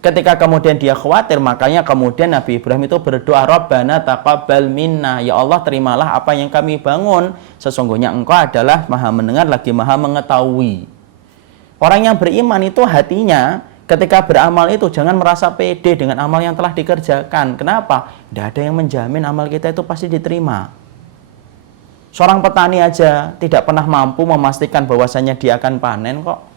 Ketika kemudian dia khawatir, makanya kemudian Nabi Ibrahim itu berdoa, Rabbana taqabbal minna, ya Allah terimalah apa yang kami bangun, sesungguhnya Engkau adalah Maha mendengar lagi Maha mengetahui. Orang yang beriman itu hatinya ketika beramal itu jangan merasa pede dengan amal yang telah dikerjakan. Kenapa? Tidak ada yang menjamin amal kita itu pasti diterima. Seorang petani aja tidak pernah mampu memastikan bahwasanya dia akan panen kok.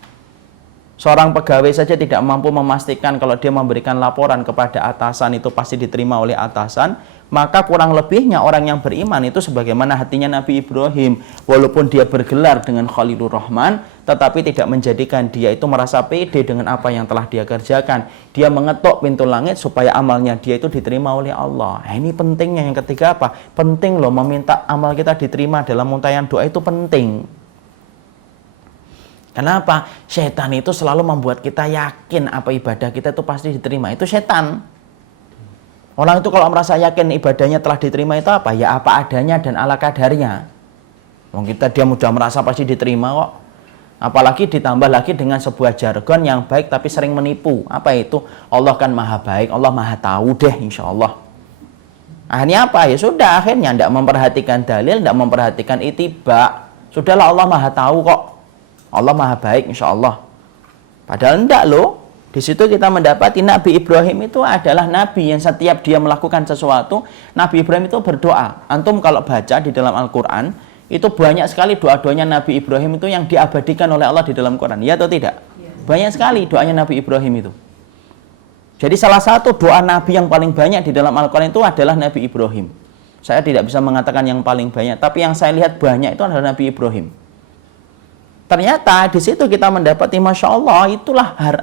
Seorang pegawai saja tidak mampu memastikan kalau dia memberikan laporan kepada atasan itu pasti diterima oleh atasan. Maka kurang lebihnya orang yang beriman itu sebagaimana hatinya Nabi Ibrahim. Walaupun dia bergelar dengan Khalilur Rahman, tetapi tidak menjadikan dia itu merasa pede dengan apa yang telah dia kerjakan. Dia mengetuk pintu langit supaya amalnya dia itu diterima oleh Allah. Nah, ini pentingnya. Yang ketiga apa? Penting loh meminta amal kita diterima dalam untayan doa itu penting. Kenapa? Setan itu selalu membuat kita yakin apa ibadah kita itu pasti diterima. Itu setan. Orang itu kalau merasa yakin ibadahnya telah diterima itu apa? Ya apa adanya dan ala kadarnya. Dia mudah merasa pasti diterima kok. Apalagi ditambah lagi dengan sebuah jargon yang baik tapi sering menipu. Apa itu? Allah kan maha baik, Allah maha tahu deh insya Allah. Akhirnya apa? Ya sudah, akhirnya tidak memperhatikan dalil, tidak memperhatikan ittiba. Sudahlah Allah maha tahu kok. Allah maha baik insya Allah. Padahal enggak loh. Di situ kita mendapati Nabi Ibrahim itu adalah Nabi yang setiap dia melakukan sesuatu, Nabi Ibrahim itu berdoa. Antum kalau baca di dalam Al-Quran, itu banyak sekali doa-doanya Nabi Ibrahim itu yang diabadikan oleh Allah di dalam Quran. Ya atau tidak? Ya. Banyak sekali doanya Nabi Ibrahim itu. Jadi salah satu doa Nabi yang paling banyak di dalam Al-Quran itu adalah Nabi Ibrahim. Saya tidak bisa mengatakan yang paling banyak, tapi yang saya lihat banyak itu adalah Nabi Ibrahim. Ternyata di situ kita mendapati Masya Allah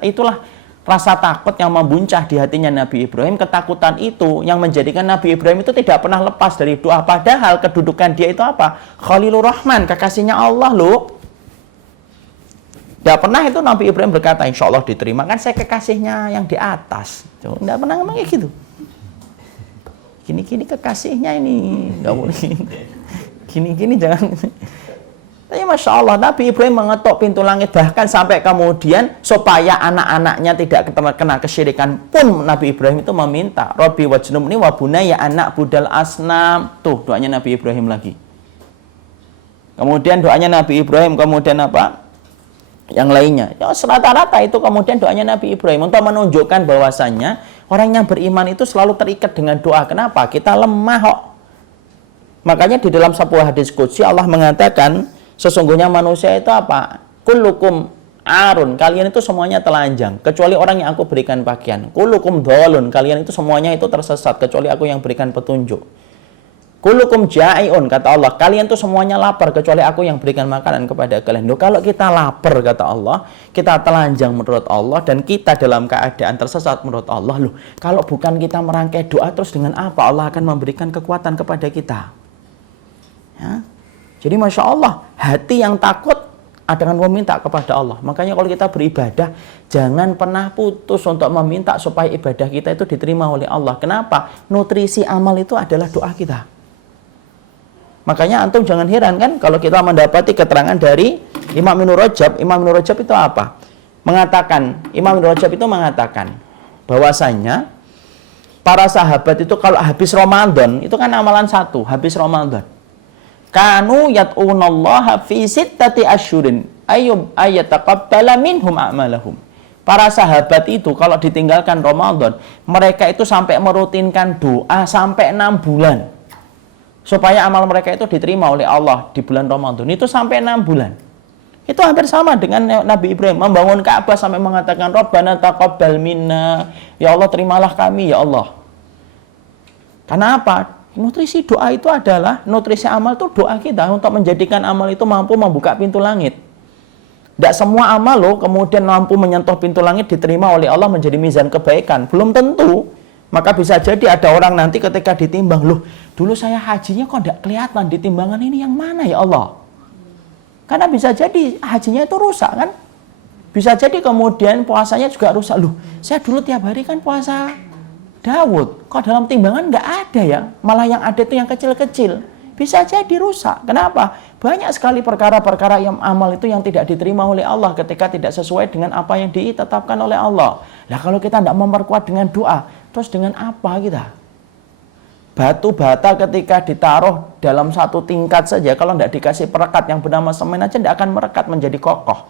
itulah rasa takut yang membuncah di hatinya Nabi Ibrahim. Ketakutan itu yang menjadikan Nabi Ibrahim itu tidak pernah lepas dari doa. Padahal kedudukan dia itu apa? Khalilur Rahman, kekasihnya Allah loh. Tidak pernah itu Nabi Ibrahim berkata insya Allah diterima, kan saya kekasihnya yang di atas. Tidak pernah ngomong kayak gitu. Gini-gini kekasihnya ini nggak boleh. Gini-gini jangan. Tapi Masya Allah, Nabi Ibrahim mengetuk pintu langit, bahkan sampai kemudian supaya anak-anaknya tidak kena kesyirikan pun Nabi Ibrahim itu meminta, Rabbi wajnubni wa bunayya anak budal asnam. Tuh doanya Nabi Ibrahim lagi. Kemudian doanya Nabi Ibrahim, kemudian apa? Yang lainnya. Ya, rata-rata itu kemudian doanya Nabi Ibrahim untuk menunjukkan bahwasannya orang yang beriman itu selalu terikat dengan doa. Kenapa? Kita lemah kok. Makanya di dalam sebuah hadis qudsi Allah mengatakan, sesungguhnya manusia itu apa? Kullukum arun, kalian itu semuanya telanjang kecuali orang yang aku berikan pakaian. Kullukum dhalun, kalian itu semuanya itu tersesat kecuali aku yang berikan petunjuk. Kullukum ja'iun, kata Allah, kalian itu semuanya lapar kecuali aku yang berikan makanan kepada kalian. Loh, kalau kita lapar kata Allah, kita telanjang menurut Allah, dan kita dalam keadaan tersesat menurut Allah, loh, kalau bukan kita merangkai doa terus dengan apa Allah akan memberikan kekuatan kepada kita? Ya. Jadi Masya Allah, hati yang takut akan meminta kepada Allah. Makanya kalau kita beribadah, jangan pernah putus untuk meminta supaya ibadah kita itu diterima oleh Allah. Kenapa? Nutrisi amal itu adalah doa kita. Makanya antum jangan heran kan kalau kita mendapati keterangan dari Imam Ibnu Rajab. Imam Ibnu Rajab itu apa? Imam Ibnu Rajab itu mengatakan bahwasanya para sahabat itu kalau habis Ramadan, itu kan amalan satu, habis Ramadan. Kanu yat'unallaha fi sittati asyurin ayyataqabbala minhum a'malahum. Para sahabat itu kalau ditinggalkan Ramadan, mereka itu sampai merutinkan doa sampai 6 bulan. Supaya amal mereka itu diterima oleh Allah di bulan Ramadan. Itu sampai 6 bulan. Itu hampir sama dengan Nabi Ibrahim membangun Ka'bah sampai mengatakan Rabbana taqabbal minna. Ya Allah, terimalah kami ya Allah. Karena apa? Nutrisi doa itu adalah, nutrisi amal itu doa kita untuk menjadikan amal itu mampu membuka pintu langit. Tidak semua amal loh kemudian mampu menyentuh pintu langit diterima oleh Allah menjadi mizan kebaikan. Belum tentu. Maka bisa jadi ada orang nanti ketika ditimbang, loh dulu saya hajinya kok tidak kelihatan di timbangan ini yang mana ya Allah? Karena bisa jadi hajinya itu rusak kan? Bisa jadi kemudian puasanya juga rusak. Loh, saya dulu tiap hari kan puasa Daud. Kok dalam timbangan nggak ada ya? Malah yang ada itu yang kecil-kecil. Bisa jadi rusak. Kenapa? Banyak sekali perkara-perkara yang amal itu yang tidak diterima oleh Allah ketika tidak sesuai dengan apa yang ditetapkan oleh Allah. Nah kalau kita tidak memperkuat dengan doa, terus dengan apa kita? Batu bata ketika ditaruh dalam satu tingkat saja, kalau tidak dikasih perekat yang bernama semen aja tidak akan merekat menjadi kokoh.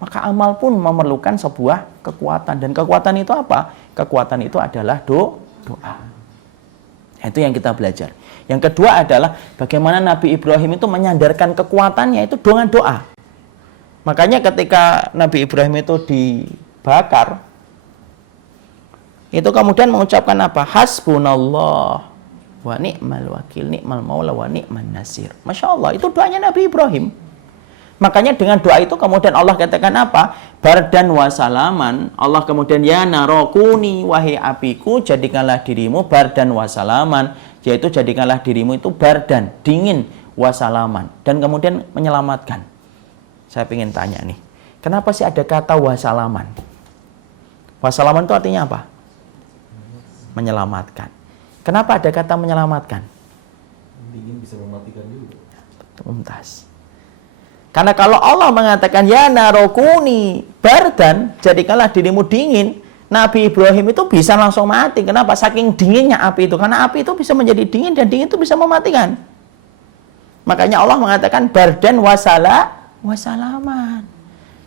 Maka amal pun memerlukan sebuah kekuatan. Dan kekuatan itu apa? Kekuatan itu adalah doa. Itu yang kita belajar. Yang kedua adalah bagaimana Nabi Ibrahim itu menyandarkan kekuatannya itu dengan doa. Makanya ketika Nabi Ibrahim itu dibakar, itu kemudian mengucapkan apa? Hasbunallah wa ni'mal wakil, ni'mal maula wa ni'man nasir. Masya Allah, itu doanya Nabi Ibrahim. Makanya dengan doa itu kemudian Allah katakan apa? Bardan wa salaman. Allah kemudian ya narokuni, wahai apiku, jadikanlah dirimu bardan wa salaman. Yaitu jadikanlah dirimu itu bardan, dingin, wa salaman. Dan kemudian menyelamatkan. Saya ingin tanya nih, kenapa sih ada kata wa salaman? Wa salaman itu artinya apa? Menyelamatkan. Kenapa ada kata menyelamatkan? Dingin bisa mematikan juga. Mumtaz. Karena kalau Allah mengatakan ya narokuni bardan, jadikanlah dirimu dingin, Nabi Ibrahim itu bisa langsung mati. Kenapa? Saking dinginnya api itu. Karena api itu bisa menjadi dingin dan dingin itu bisa mematikan. Makanya Allah mengatakan bardan wasalaman.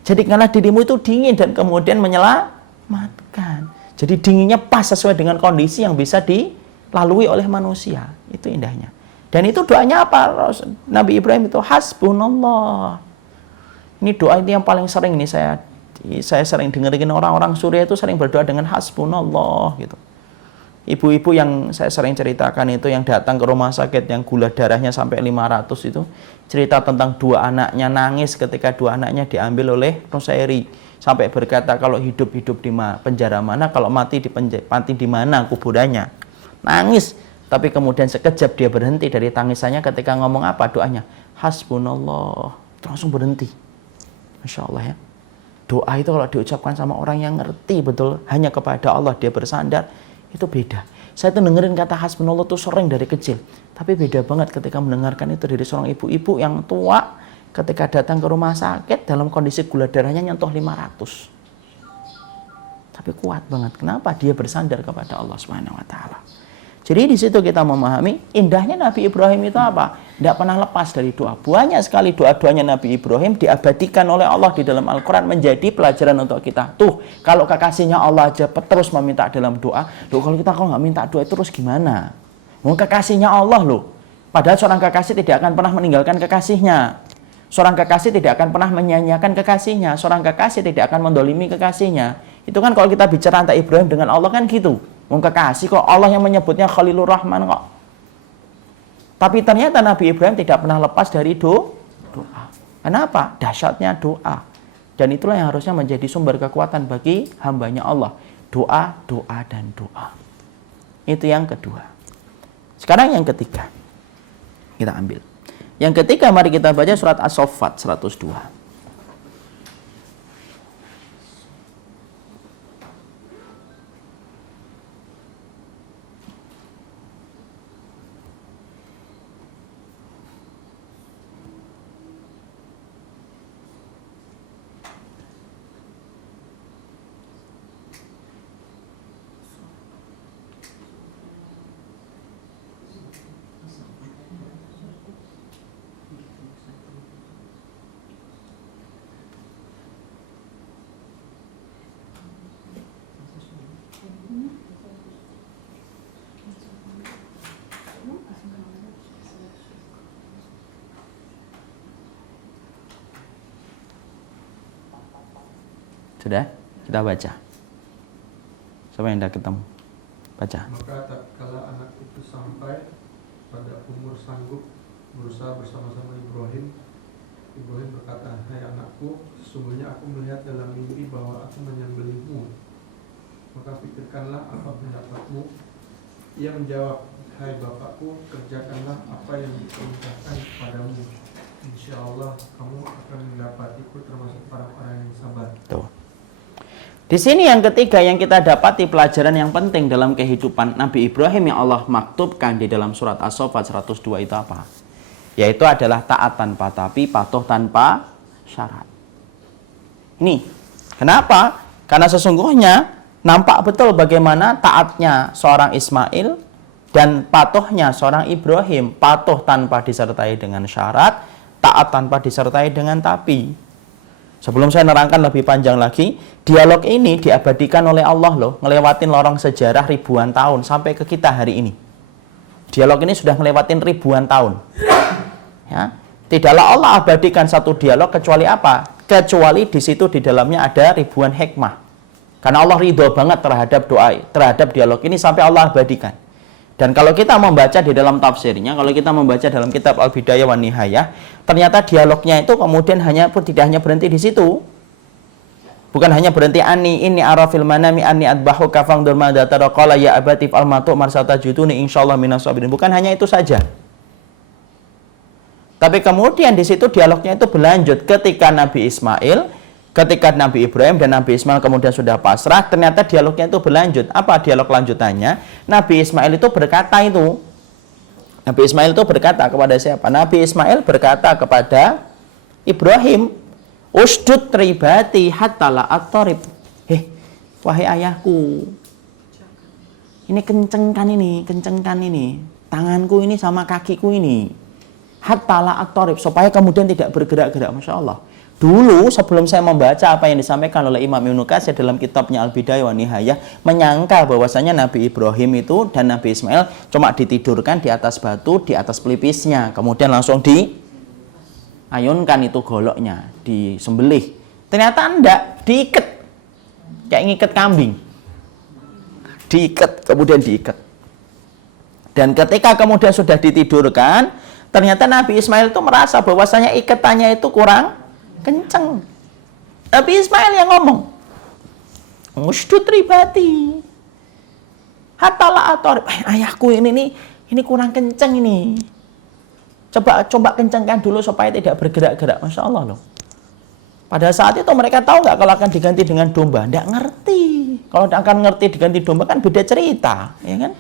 Jadikanlah dirimu itu dingin dan kemudian menyelamatkan. Jadi dinginnya pas sesuai dengan kondisi yang bisa dilalui oleh manusia. Itu indahnya. Dan itu doanya apa? Nabi Ibrahim itu hasbunallah. Ini doa ini yang paling sering ini saya sering dengerin orang-orang Suriah itu sering berdoa dengan hasbunallah gitu. Ibu-ibu yang saya sering ceritakan itu yang datang ke rumah sakit yang gula darahnya sampai 500 itu cerita tentang dua anaknya nangis ketika dua anaknya diambil oleh Nusairi sampai berkata kalau hidup-hidup di penjara mana, kalau mati di mana kuburannya. Nangis. Tapi kemudian sekejap dia berhenti dari tangisannya ketika ngomong apa doanya? Hasbunallah. Itu langsung berhenti. Masya Allah ya. Doa itu kalau diucapkan sama orang yang ngerti betul hanya kepada Allah dia bersandar, itu beda. Saya tuh dengerin kata hasbunallah itu sering dari kecil. Tapi beda banget ketika mendengarkan itu dari seorang ibu-ibu yang tua ketika datang ke rumah sakit dalam kondisi gula darahnya nyentuh 500. Tapi kuat banget. Kenapa? Dia bersandar kepada Allah Subhanahu wa taala. Jadi di situ kita memahami indahnya Nabi Ibrahim itu apa? Tidak pernah lepas dari doa. Banyak sekali doa-doanya Nabi Ibrahim diabadikan oleh Allah di dalam Al-Quran menjadi pelajaran untuk kita. Tuh, kalau kekasihnya Allah aja terus meminta dalam doa, loh kalau kita nggak minta doa terus gimana? Mau kekasihnya Allah loh. Padahal seorang kekasih tidak akan pernah meninggalkan kekasihnya. Seorang kekasih tidak akan pernah menyanyiakan kekasihnya. Seorang kekasih tidak akan mendolimi kekasihnya. Itu kan kalau kita bicara antara Ibrahim dengan Allah kan gitu. Wong kekasih kok Allah yang menyebutnya Khalilur Rahman kok. Tapi ternyata Nabi Ibrahim tidak pernah lepas dari doa. Kenapa? Dahsyatnya doa. Dan itulah yang harusnya menjadi sumber kekuatan bagi hambanya Allah. Doa, doa, dan doa. Itu yang kedua. Sekarang yang ketiga. Kita ambil. Yang ketiga mari kita baca surat As-Saffat 102. Sudah? Kita baca. Siapa yang tidak ketemu? Baca. Maka tatkala anak itu sampai pada umur sanggup berusaha bersama-sama Ibrahim, Ibrahim berkata, "Hai anakku, sesungguhnya aku melihat dalam mimpi bahwa aku menyembelihmu. Maka pikirkanlah apa pendapatmu." Ia menjawab, "Hai bapakku, kerjakanlah apa yang diperintahkan kepadamu. Insya Allah kamu akan mendapatiku termasuk orang-orang yang sabar." Tuh. Di sini yang ketiga yang kita dapati pelajaran yang penting dalam kehidupan Nabi Ibrahim yang Allah maktubkan di dalam surat As-Saffat 102 itu apa? Yaitu adalah taat tanpa tapi, patuh tanpa syarat. Ini, kenapa? Karena sesungguhnya nampak betul bagaimana taatnya seorang Ismail dan patuhnya seorang Ibrahim. Patuh tanpa disertai dengan syarat, taat tanpa disertai dengan tapi. Sebelum saya nerangkan lebih panjang lagi, dialog ini diabadikan oleh Allah loh, ngelewatin lorong sejarah ribuan tahun sampai ke kita hari ini. Dialog ini sudah ngelewatin ribuan tahun. Ya, tidaklah Allah abadikan satu dialog kecuali apa? Kecuali di situ di dalamnya ada ribuan hikmah. Karena Allah ridho banget terhadap doa, terhadap dialog ini sampai Allah abadikan. Dan kalau kita membaca di dalam tafsirnya, kalau kita membaca dalam kitab Al-Bidayah wan Nihayah, ternyata dialognya itu kemudian tidak hanya berhenti di situ. Bukan hanya berhenti ini arafil manami anni adbahu kafang durmada taraqala ya abatif almatu marsata juduni insyaallah minas sabirin. Bukan hanya itu saja. Tapi kemudian di situ dialognya itu berlanjut ketika Nabi Ismail, ketika Nabi Ibrahim dan Nabi Ismail kemudian sudah pasrah, ternyata dialognya itu berlanjut. Apa dialog lanjutannya? Nabi Ismail itu berkata itu. Nabi Ismail itu berkata kepada siapa? Nabi Ismail berkata kepada Ibrahim, "Usdud ribati hatta la at-tarib." Wahai ayahku, ini kencengkan ini. Tanganku ini sama kakiku ini. Hatta la at-tarib, supaya kemudian tidak bergerak-gerak. Masya Allah. Dulu sebelum saya membaca apa yang disampaikan oleh Imam Ibnu Katsir dalam kitabnya Al-Bidayah wan Nihayah, menyangka bahwasanya Nabi Ibrahim itu dan Nabi Ismail cuma ditidurkan di atas batu, di atas pelipisnya, kemudian langsung diayunkan itu goloknya, disembelih. Ternyata enggak, diikat. Kayak ngikat kambing. Diikat, kemudian diikat. Dan ketika kemudian sudah ditidurkan, ternyata Nabi Ismail itu merasa bahwasanya ikatannya itu kurang kenceng. Nabi Ismail yang ngomong, "Usdud ribati hatta la at-tarib." Ayahku ini kurang kenceng ini. Coba kencengkan dulu supaya tidak bergerak-gerak. Masya Allah loh. Pada saat itu mereka tahu nggak kalau akan diganti dengan domba? Nggak ngerti. Kalau akan ngerti diganti domba kan beda cerita, ya kan?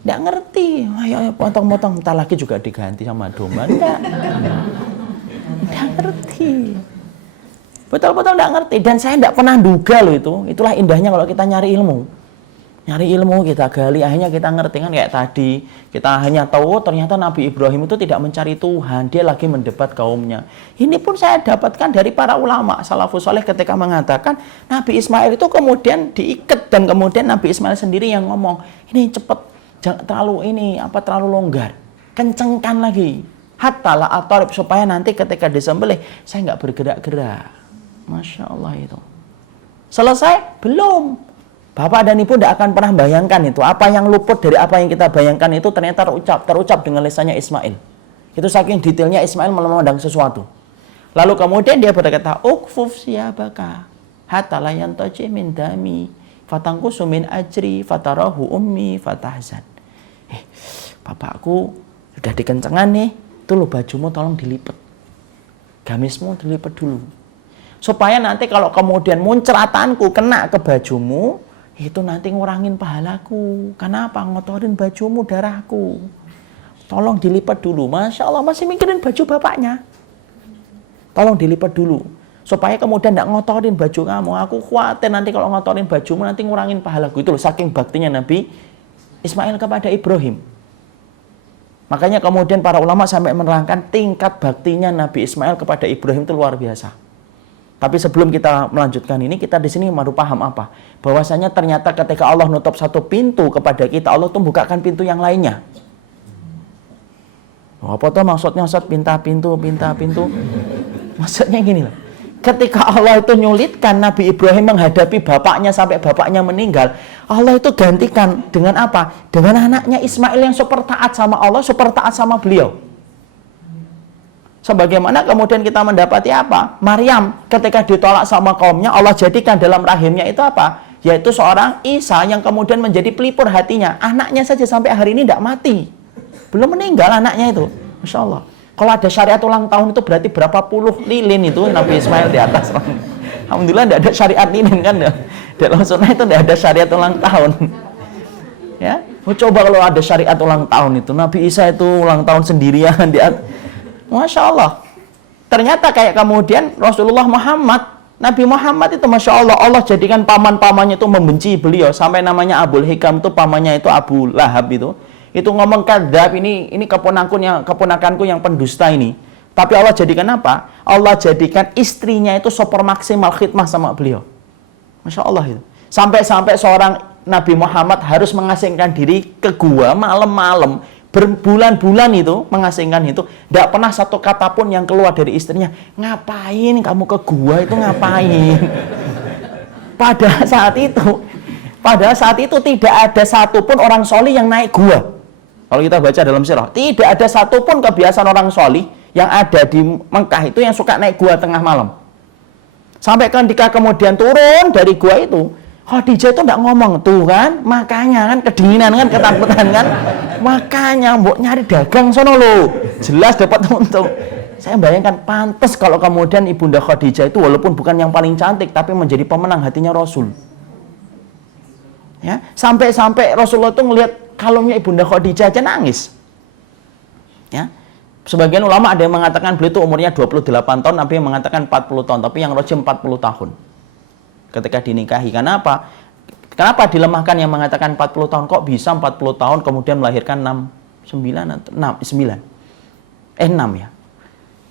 Nggak ngerti. Ayo potong-potong, entar lagi juga diganti sama domba. Nggak ngerti. Betul-betul nggak ngerti. Dan saya nggak pernah duga loh itu. Itulah indahnya kalau kita nyari ilmu. Nyari ilmu, kita gali, akhirnya kita ngerti kan kayak tadi. Kita hanya tahu ternyata Nabi Ibrahim itu tidak mencari Tuhan. Dia lagi mendebat kaumnya. Ini pun saya dapatkan dari para ulama salafus saleh ketika mengatakan Nabi Ismail itu kemudian diikat. Dan kemudian Nabi Ismail sendiri yang ngomong, ini cepet, jangan terlalu longgar. Kencengkan lagi. Hatta la at-tarib, supaya nanti ketika disembelih saya nggak bergerak-gerak. Masya Allah itu. Selesai? Belum. Bapak dan Ibu tidak akan pernah bayangkan itu. Apa yang luput dari apa yang kita bayangkan itu ternyata terucap dengan lisannya Ismail. Itu saking detailnya Ismail memandang sesuatu. Lalu kemudian dia berkata, "Ukfuf siyabaka hatta la yantaji min dami fatangkusu min ajri fatarahu ummi fatahzan." Bapakku sudah dikencengan nih. Itu lo bajumu tolong dilipat. Gamismu dilipat dulu. Supaya nanti kalau kemudian muncratanku kena ke bajumu, itu nanti ngurangin pahalaku. Kenapa? Ngotorin bajumu, darahku. Tolong dilipat dulu. Masya Allah, masih mikirin baju bapaknya. Tolong dilipat dulu. Supaya kemudian tidak ngotorin baju kamu. Aku khawatir nanti kalau ngotorin bajumu, nanti ngurangin pahalaku. Itu loh, saking baktinya Nabi Ismail kepada Ibrahim. Makanya kemudian para ulama sampai menerangkan tingkat baktinya Nabi Ismail kepada Ibrahim itu luar biasa. Tapi sebelum kita melanjutkan ini, kita di sini baru paham apa? Bahwasanya ternyata ketika Allah nutup satu pintu kepada kita, Allah tuh bukakan pintu yang lainnya. Apa tuh maksudnya Ustaz? Pinta pintu. Maksudnya gini lah. ketika Allah itu nyulitkan Nabi Ibrahim menghadapi bapaknya sampai bapaknya meninggal, Allah itu gantikan dengan apa? Dengan anaknya Ismail yang super taat sama Allah, super taat sama beliau. Sebagaimana kemudian kita mendapati apa? Maryam ketika ditolak sama kaumnya, Allah jadikan dalam rahimnya itu apa? Yaitu seorang Isa yang kemudian menjadi pelipur hatinya. Anaknya saja sampai hari ini tidak mati. Belum meninggal anaknya itu. Masya Allah. Kalau ada syariat ulang tahun itu berarti berapa puluh lilin itu Nabi Ismail di atas. Alhamdulillah tidak ada syariat lilin kan. Dalam sunnah itu tidak ada syariat ulang tahun. Ya, coba kalau ada syariat ulang tahun itu. Nabi Isa itu ulang tahun sendirian di atas. Masya Allah. Ternyata kayak kemudian Rasulullah Muhammad, Nabi Muhammad itu Masya Allah, Allah jadikan paman-pamannya itu membenci beliau. Sampai namanya Abul Hikam itu pamannya itu Abu Lahab itu ngomong kadzab, ini keponakanku yang pendusta ini. Tapi Allah jadikan apa? Allah jadikan istrinya itu super maksimal khidmah sama beliau. Masya Allah itu. Sampai-sampai seorang Nabi Muhammad harus mengasingkan diri ke gua malam-malam. Berbulan-bulan itu mengasingkan itu, tidak pernah satu kata pun yang keluar dari istrinya. Ngapain kamu ke gua itu, ngapain? Pada saat itu tidak ada satupun orang solih yang naik gua. Kalau kita baca dalam sirah, tidak ada satupun kebiasaan orang solih yang ada di Mekah itu yang suka naik gua tengah malam. Sampai ketika kemudian turun dari gua itu, Khadijah itu tidak ngomong, tuh kan, makanya kan kedinginan kan, ketakutan kan, makanya mbok nyari dagang sono lo, jelas dapat untung. Saya bayangkan pantas kalau kemudian Ibunda Khadijah itu walaupun bukan yang paling cantik, tapi menjadi pemenang hatinya Rasul. Ya, sampai-sampai Rasulullah itu ngelihat kalungnya Ibunda Khadijah aja nangis. Ya, sebagian ulama ada yang mengatakan beliau itu umurnya 28 tahun, tapi yang mengatakan 40 tahun, tapi yang rajih 40 tahun. Ketika dinikahi. Kenapa? Kenapa dilemahkan yang mengatakan 40 tahun? Kok bisa 40 tahun kemudian melahirkan 6 ya.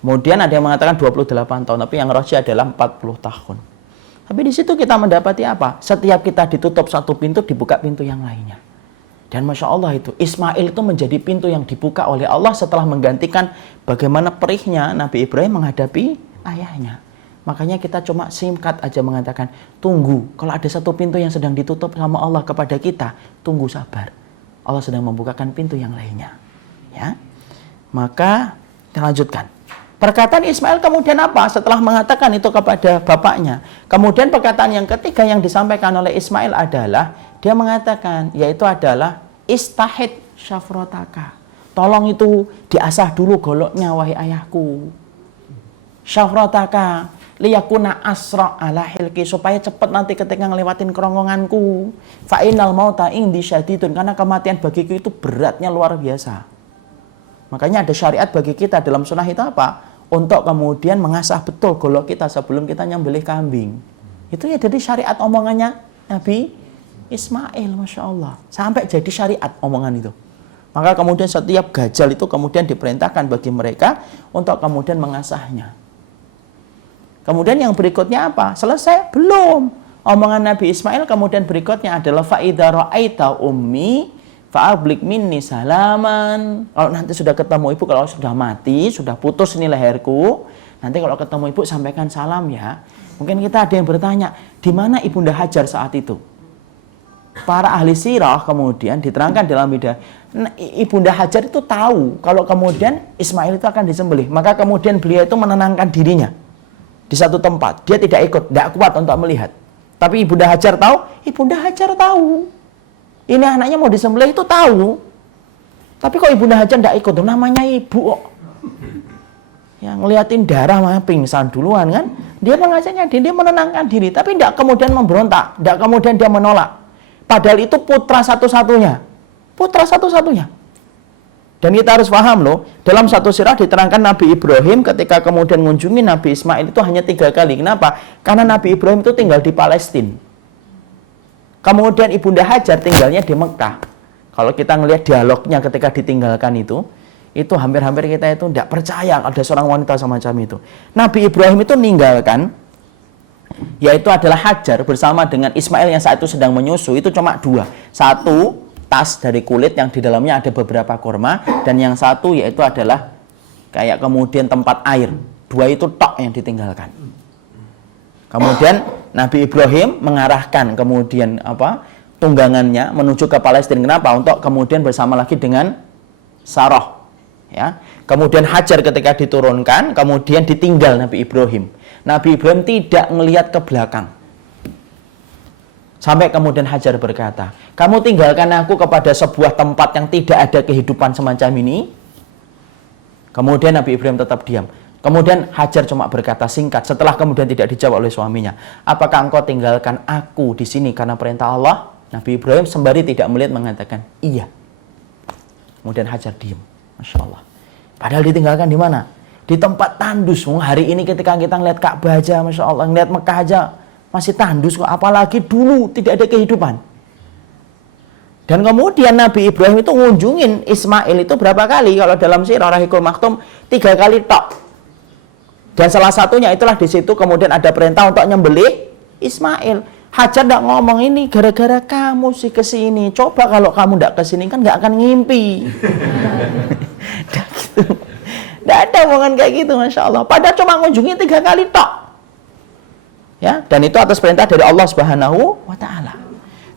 Kemudian ada yang mengatakan 28 tahun, tapi yang rajih adalah 40 tahun. Tapi di situ kita mendapati apa? Setiap kita ditutup satu pintu, dibuka pintu yang lainnya. Dan Masya Allah itu, Ismail itu menjadi pintu yang dibuka oleh Allah setelah menggantikan bagaimana perihnya Nabi Ibrahim menghadapi ayahnya. Makanya kita cuma singkat aja mengatakan, tunggu. Kalau ada satu pintu yang sedang ditutup sama Allah kepada kita, tunggu sabar. Allah sedang membukakan pintu yang lainnya. Ya, maka kita lanjutkan. Perkataan Ismail kemudian apa? Setelah mengatakan itu kepada bapaknya. Kemudian perkataan yang ketiga yang disampaikan oleh Ismail adalah, dia mengatakan, yaitu adalah, istahid syafrotaka. Tolong itu diasah dulu goloknya, wahai ayahku. Syafrotaka. Liyakuna asra ala hilki, supaya cepat nanti ketika ngelewatin kerongkonganku. Fa'inal mauta indi syadidun, karena kematian bagiku itu beratnya luar biasa. Makanya ada syariat bagi kita dalam sunnah itu apa? Untuk kemudian mengasah betul golok kita sebelum kita nyembelih kambing. Itu ya jadi syariat omongannya Nabi Ismail, Masya Allah. Sampai jadi syariat omongan itu. Maka kemudian setiap gajal itu kemudian diperintahkan bagi mereka untuk kemudian mengasahnya. Kemudian yang berikutnya apa? Selesai? Belum. Omongan Nabi Ismail kemudian berikutnya adalah fa'idha ra'aita ummi fa'ablik minni salaman. Kalau nanti sudah ketemu ibu, kalau sudah mati, sudah putus ini leherku, nanti kalau ketemu ibu sampaikan salam ya. Mungkin kita ada yang bertanya, di mana Ibunda Hajar saat itu? Para ahli sirah kemudian diterangkan dalam bidang, Ibunda Hajar itu tahu kalau kemudian Ismail itu akan disembelih. Maka kemudian beliau itu menenangkan dirinya di satu tempat, dia tidak ikut, tidak kuat untuk melihat. Tapi Ibunda Hajar tahu, Ibunda Hajar tahu. Ini anaknya mau disembelih itu tahu. Tapi kok Ibunda Hajar tidak ikut, namanya ibu kok. Yang ngeliatin darah mah pingsan duluan kan. Dia mengajaknya, dia menenangkan diri, tapi tidak kemudian memberontak, tidak kemudian dia menolak. Padahal itu putra satu-satunya. Putra satu-satunya. Dan kita harus paham loh, dalam satu sirah diterangkan Nabi Ibrahim ketika kemudian mengunjungi Nabi Ismail itu hanya 3 kali. Kenapa? Karena Nabi Ibrahim itu tinggal di Palestina. Kemudian Ibunda Hajar tinggalnya di Mekah. Kalau kita ngelihat dialognya ketika ditinggalkan itu hampir-hampir kita itu tidak percaya ada seorang wanita semacam itu. Nabi Ibrahim itu meninggalkan, yaitu adalah Hajar bersama dengan Ismail yang saat itu sedang menyusu, itu cuma 2. Satu, tas dari kulit yang di dalamnya ada beberapa kurma, dan yang satu yaitu adalah kayak kemudian tempat air. 2 itu tok yang ditinggalkan. Kemudian Nabi Ibrahim mengarahkan kemudian tunggangannya menuju ke Palestina. Kenapa? Untuk kemudian bersama lagi dengan Sarah. Ya. Kemudian Hajar ketika diturunkan, kemudian ditinggal Nabi Ibrahim. Nabi Ibrahim tidak melihat ke belakang. Sampai kemudian Hajar berkata, kamu tinggalkan aku kepada sebuah tempat yang tidak ada kehidupan semacam ini. Kemudian Nabi Ibrahim tetap diam. Kemudian Hajar cuma berkata singkat, setelah kemudian tidak dijawab oleh suaminya, apakah engkau tinggalkan aku di sini karena perintah Allah? Nabi Ibrahim sembari tidak melihat mengatakan, iya. Kemudian Hajar diam. Masya Allah. Padahal ditinggalkan di mana? Di tempat tandus. Hari ini ketika kita ngeliat Ka'bah aja, Masya Allah, ngeliat Mekah aja, masih tandus kok. Apalagi dulu tidak ada kehidupan. Dan kemudian Nabi Ibrahim itu ngunjungin Ismail itu berapa kali? Kalau dalam Sirah Rahikul Maktum 3 kali tok. Dan salah satunya itulah di situ kemudian ada perintah untuk nyembelih Ismail. Hajar tidak ngomong ini gara-gara kamu sih kesini. Coba kalau kamu tidak kesini kan nggak akan ngimpi. Tidak ada omongan kayak gitu, Masya Allah. Padahal cuma ngunjungi 3 kali tok. Ya, dan itu atas perintah dari Allah Subhanahu wa Ta'ala.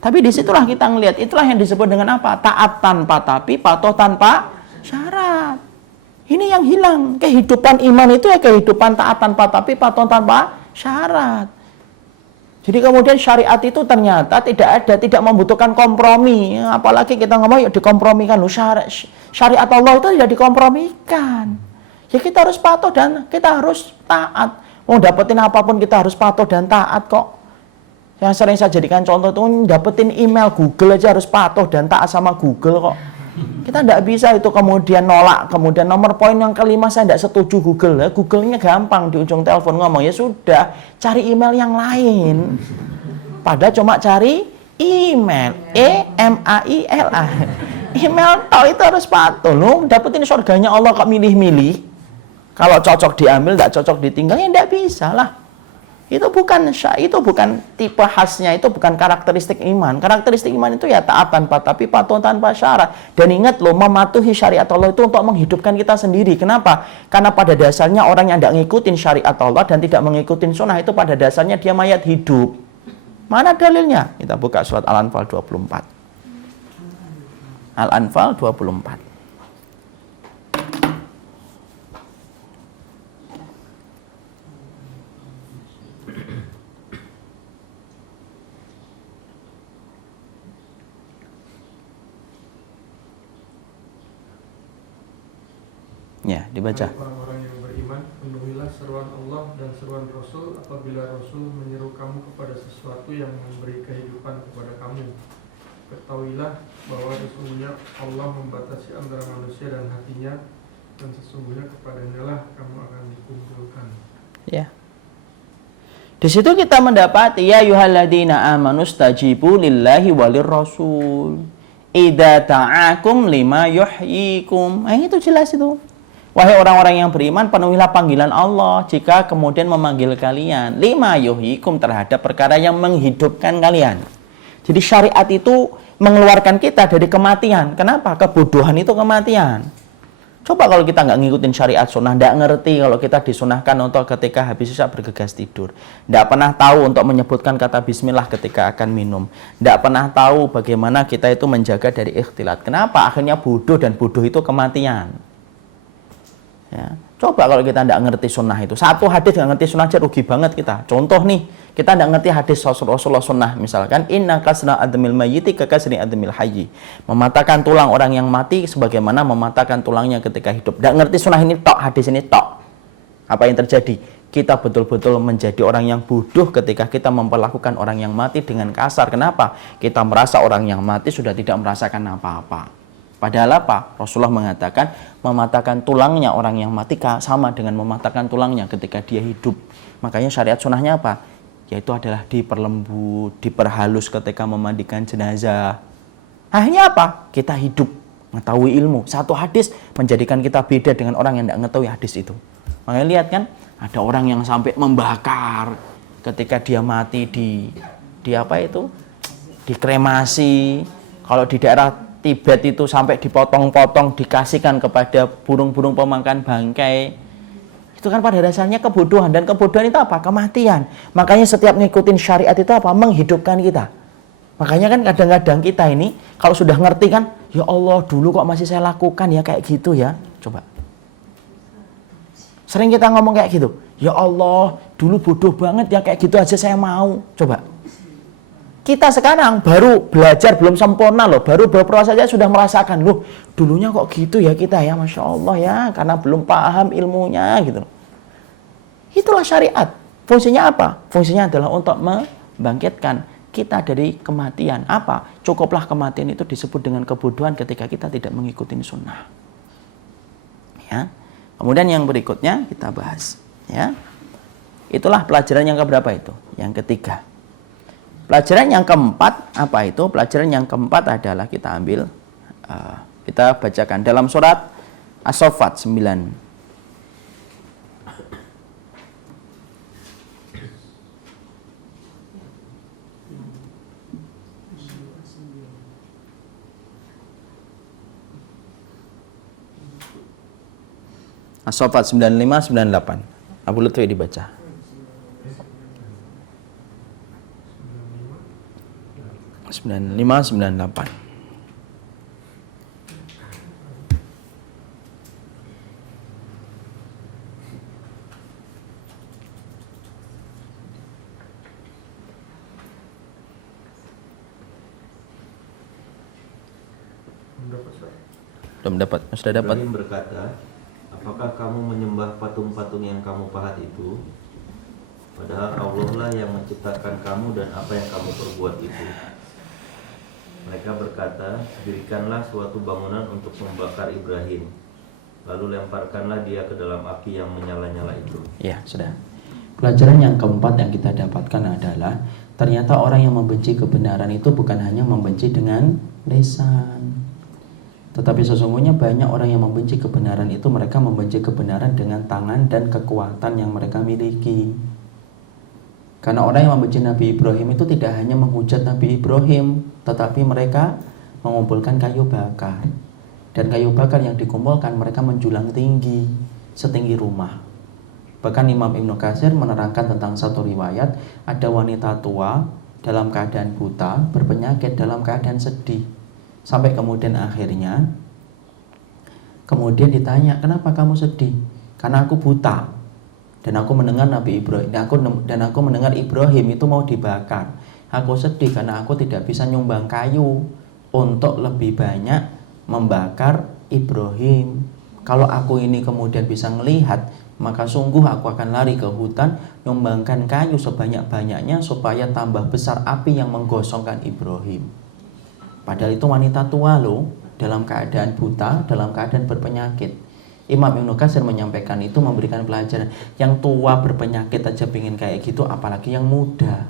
Tapi disitulah kita ngelihat, itulah yang disebut dengan apa? Taat tanpa tapi, patuh tanpa syarat. Ini yang hilang. Kehidupan iman itu ya kehidupan taat tanpa tapi, patuh tanpa syarat. Jadi kemudian syariat itu ternyata tidak membutuhkan kompromi. Apalagi kita ngomong yuk dikompromikan. Syariat Allah itu tidak dikompromikan. Ya kita harus patuh dan kita harus taat. Mau dapetin apapun kita harus patuh dan taat kok. Yang sering saya jadikan contoh itu dapetin email Google aja harus patuh dan taat sama Google kok. Kita tidak bisa itu kemudian nolak. Kemudian nomor poin yang kelima saya tidak setuju Google. Ya, Google-nya gampang di ujung telepon ngomong ya sudah cari email yang lain. Padahal cuma cari email EMAILA. Email toh itu harus patuh loh. Dapetin surganya Allah kok milih-milih. Kalau cocok diambil, tidak cocok ditinggal ya tidak bisa lah. Itu bukan tipe khasnya, itu bukan karakteristik iman. Karakteristik iman itu ya taat tanpa tapi, patuh tanpa syarat. Dan ingat loh, mematuhi syariat Allah itu untuk menghidupkan kita sendiri. Kenapa? Karena pada dasarnya orang yang tidak ngikutin syariat Allah dan tidak mengikutin sunnah itu pada dasarnya dia mayat hidup. Mana dalilnya? Kita buka surat Al-Anfal 24. Al-Anfal 24. Ya, dibaca. Orang-orang yang beriman, penuhilah seruan Allah dan seruan Rasul apabila Rasul menyeru kamu kepada sesuatu yang memberi kehidupan kepada kamu. Ketahuilah bahwa sesungguhnya Allah membatasi antara manusia dan hatinya, dan sesungguhnya kepadanya lah kamu akan dikumpulkan. Ya. Di situ kita mendapati ya ayyuhalladzina amanu stajibu lillahi walir rasul idza ta'akum lima yuhyikum. Itu jelas itu. Wahai orang-orang yang beriman, penuhilah panggilan Allah jika kemudian memanggil kalian lima yuhyikum terhadap perkara yang menghidupkan kalian. Jadi syariat itu mengeluarkan kita dari kematian. Kenapa? Kebodohan itu kematian. Coba kalau kita nggak ngikutin syariat sunnah, nggak ngerti kalau kita disunahkan untuk ketika habis isya bergegas tidur. Nggak pernah tahu untuk menyebutkan kata bismillah ketika akan minum. Nggak pernah tahu bagaimana kita itu menjaga dari ikhtilat. Kenapa? Akhirnya bodoh, dan bodoh itu kematian. Ya. Coba kalau kita tidak ngerti sunnah itu, satu hadis nggak ngerti sunnah aja rugi banget kita. Contoh nih, kita tidak ngerti hadis Rasulullah sunnah, misalkan inna kasna admil mayyiti kakasni admil hayyi, mematahkan tulang orang yang mati sebagaimana mematahkan tulangnya ketika hidup. Tidak ngerti sunnah ini tok, hadis ini tok. Apa yang terjadi? Kita betul-betul menjadi orang yang bodoh ketika kita memperlakukan orang yang mati dengan kasar. Kenapa? Kita merasa orang yang mati sudah tidak merasakan apa-apa. Padahal apa? Rasulullah mengatakan mematahkan tulangnya orang yang mati sama dengan mematahkan tulangnya ketika dia hidup. Makanya syariat sunnahnya apa? Yaitu adalah diperlembut, diperhalus ketika memandikan jenazah. Akhirnya apa? Kita hidup, mengetahui ilmu. Satu hadis menjadikan kita beda dengan orang yang tidak mengetahui hadis itu. Makanya lihat kan, ada orang yang sampai membakar ketika dia mati di apa itu? Dikremasi. Kalau di daerah Tibet itu sampai dipotong-potong dikasihkan kepada burung-burung pemakan bangkai. Itu kan pada dasarnya kebodohan, dan kebodohan itu apa? Kematian. Makanya setiap ngikutin syariat itu apa? Menghidupkan kita. Makanya kan kadang-kadang kita ini kalau sudah ngerti kan, ya Allah dulu kok masih saya lakukan ya kayak gitu ya. Coba. Sering kita ngomong kayak gitu. Ya Allah dulu bodoh banget ya kayak gitu aja saya mau. Coba. Kita sekarang baru belajar, belum sempurna loh, baru berproses saja sudah merasakan, loh dulunya kok gitu ya kita ya, Masya Allah ya, karena belum paham ilmunya gitu. Itulah syariat. Fungsinya apa? Fungsinya adalah untuk membangkitkan kita dari kematian. Apa? Cukuplah kematian itu disebut dengan kebodohan ketika kita tidak mengikuti sunnah. Ya. Kemudian yang berikutnya kita bahas. Ya. Itulah pelajaran yang keberapa itu? Yang ketiga. Pelajaran yang keempat, apa itu? Pelajaran yang keempat adalah kita ambil, kita bacakan dalam surat As-Saffat 9. As-Saffat 95-98. Abu Lutfi dibaca. 95-98. Belum dapat, sudah dapat. Ibrahim berkata, apakah kamu menyembah patung-patung yang kamu pahat itu? Padahal Allah lah yang menciptakan kamu dan apa yang kamu perbuat itu. Mereka berkata, dirikanlah suatu bangunan untuk membakar Ibrahim, lalu lemparkanlah dia ke dalam api yang menyala-nyala itu. Ya, sudah. Pelajaran yang keempat yang kita dapatkan adalah ternyata orang yang membenci kebenaran itu bukan hanya membenci dengan lisan, tetapi sesungguhnya banyak orang yang membenci kebenaran itu mereka membenci kebenaran dengan tangan dan kekuatan yang mereka miliki. Karena orang yang membenci Nabi Ibrahim itu tidak hanya menghujat Nabi Ibrahim, tetapi mereka mengumpulkan kayu bakar. Dan kayu bakar yang dikumpulkan mereka menjulang tinggi, setinggi rumah. Bahkan Imam Ibnu Katsir menerangkan tentang satu riwayat, ada wanita tua dalam keadaan buta, berpenyakit dalam keadaan sedih. Sampai kemudian akhirnya, kemudian ditanya, kenapa kamu sedih? Karena aku buta. Dan aku mendengar Nabi Ibrahim, dan aku mendengar Ibrahim itu mau dibakar. Aku sedih karena aku tidak bisa nyumbang kayu untuk lebih banyak membakar Ibrahim. Kalau aku ini kemudian bisa melihat, maka sungguh aku akan lari ke hutan, nyumbangkan kayu sebanyak-banyaknya supaya tambah besar api yang menggosongkan Ibrahim. Padahal itu wanita tua loh, dalam keadaan buta, dalam keadaan berpenyakit. Imam Ibnu Katsir menyampaikan itu, memberikan pelajaran. Yang tua berpenyakit aja pingin kayak gitu, apalagi yang muda.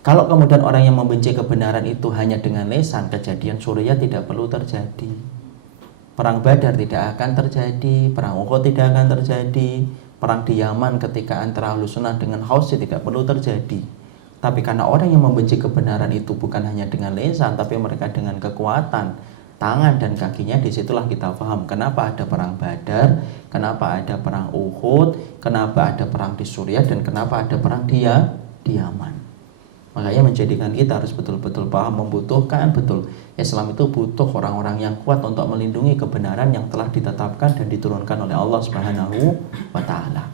Kalau kemudian orang yang membenci kebenaran itu hanya dengan lisan, kejadian Suriah tidak perlu terjadi. Perang Badar tidak akan terjadi, perang Uhud tidak akan terjadi, perang di Yaman ketika antara Ahlus Sunnah dengan Hausi tidak perlu terjadi. Tapi karena orang yang membenci kebenaran itu bukan hanya dengan lisan, tapi mereka dengan kekuatan tangan dan kakinya, disitulah kita paham kenapa ada perang Badar, kenapa ada perang Uhud, kenapa ada perang di Suriah, dan kenapa ada perang di Yaman. Makanya menjadikan kita harus betul-betul paham, membutuhkan betul. Islam itu butuh orang-orang yang kuat untuk melindungi kebenaran yang telah ditetapkan dan diturunkan oleh Allah Subhanahu wa Ta'ala.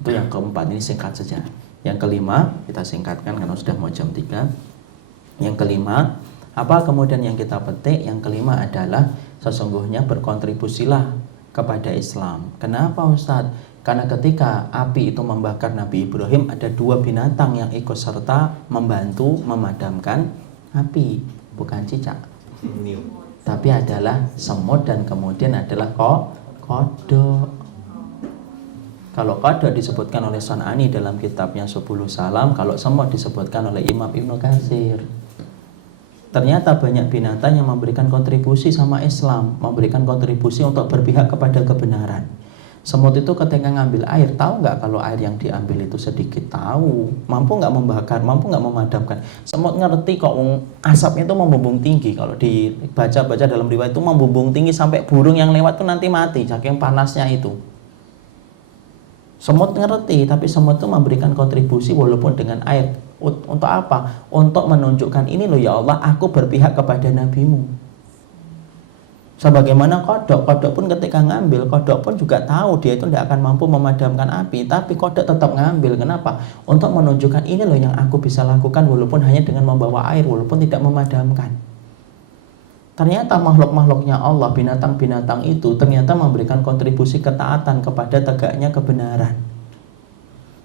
Itu yang keempat, ini singkat saja. Yang kelima, kita singkatkan karena sudah mau jam 3. Yang kelima, apa kemudian yang kita petik? Yang kelima adalah sesungguhnya berkontribusilah kepada Islam. Kenapa Ustadz? Karena ketika api itu membakar Nabi Ibrahim, ada dua binatang yang ikut serta membantu memadamkan api. Bukan cicak, tapi adalah semut, dan kemudian adalah kodok. Kalau kodok disebutkan oleh San'ani dalam kitabnya 10 Salam, kalau semut disebutkan oleh Imam Ibnu Katsir. Ternyata banyak binatang yang memberikan kontribusi sama Islam, memberikan kontribusi untuk berpihak kepada kebenaran. Semut itu ketika ngambil air, tahu nggak kalau air yang diambil itu sedikit? Tahu. Mampu nggak membakar, mampu nggak memadamkan. Semut ngerti kok asapnya itu membumbung tinggi. Kalau dibaca-baca dalam riwayat itu membumbung tinggi sampai burung yang lewat tuh nanti mati, saking panasnya itu. Semut ngerti, tapi semut itu memberikan kontribusi walaupun dengan air. Untuk apa? Untuk menunjukkan ini loh ya Allah, aku berpihak kepada nabimu. Sebagaimana kodok pun ketika ngambil, kodok pun juga tahu dia itu tidak akan mampu memadamkan api, tapi kodok tetap ngambil. Kenapa? Untuk menunjukkan ini loh yang aku bisa lakukan walaupun hanya dengan membawa air, walaupun tidak memadamkan. Ternyata makhluk-makhluknya Allah, binatang-binatang itu ternyata memberikan kontribusi ketaatan kepada tegaknya kebenaran.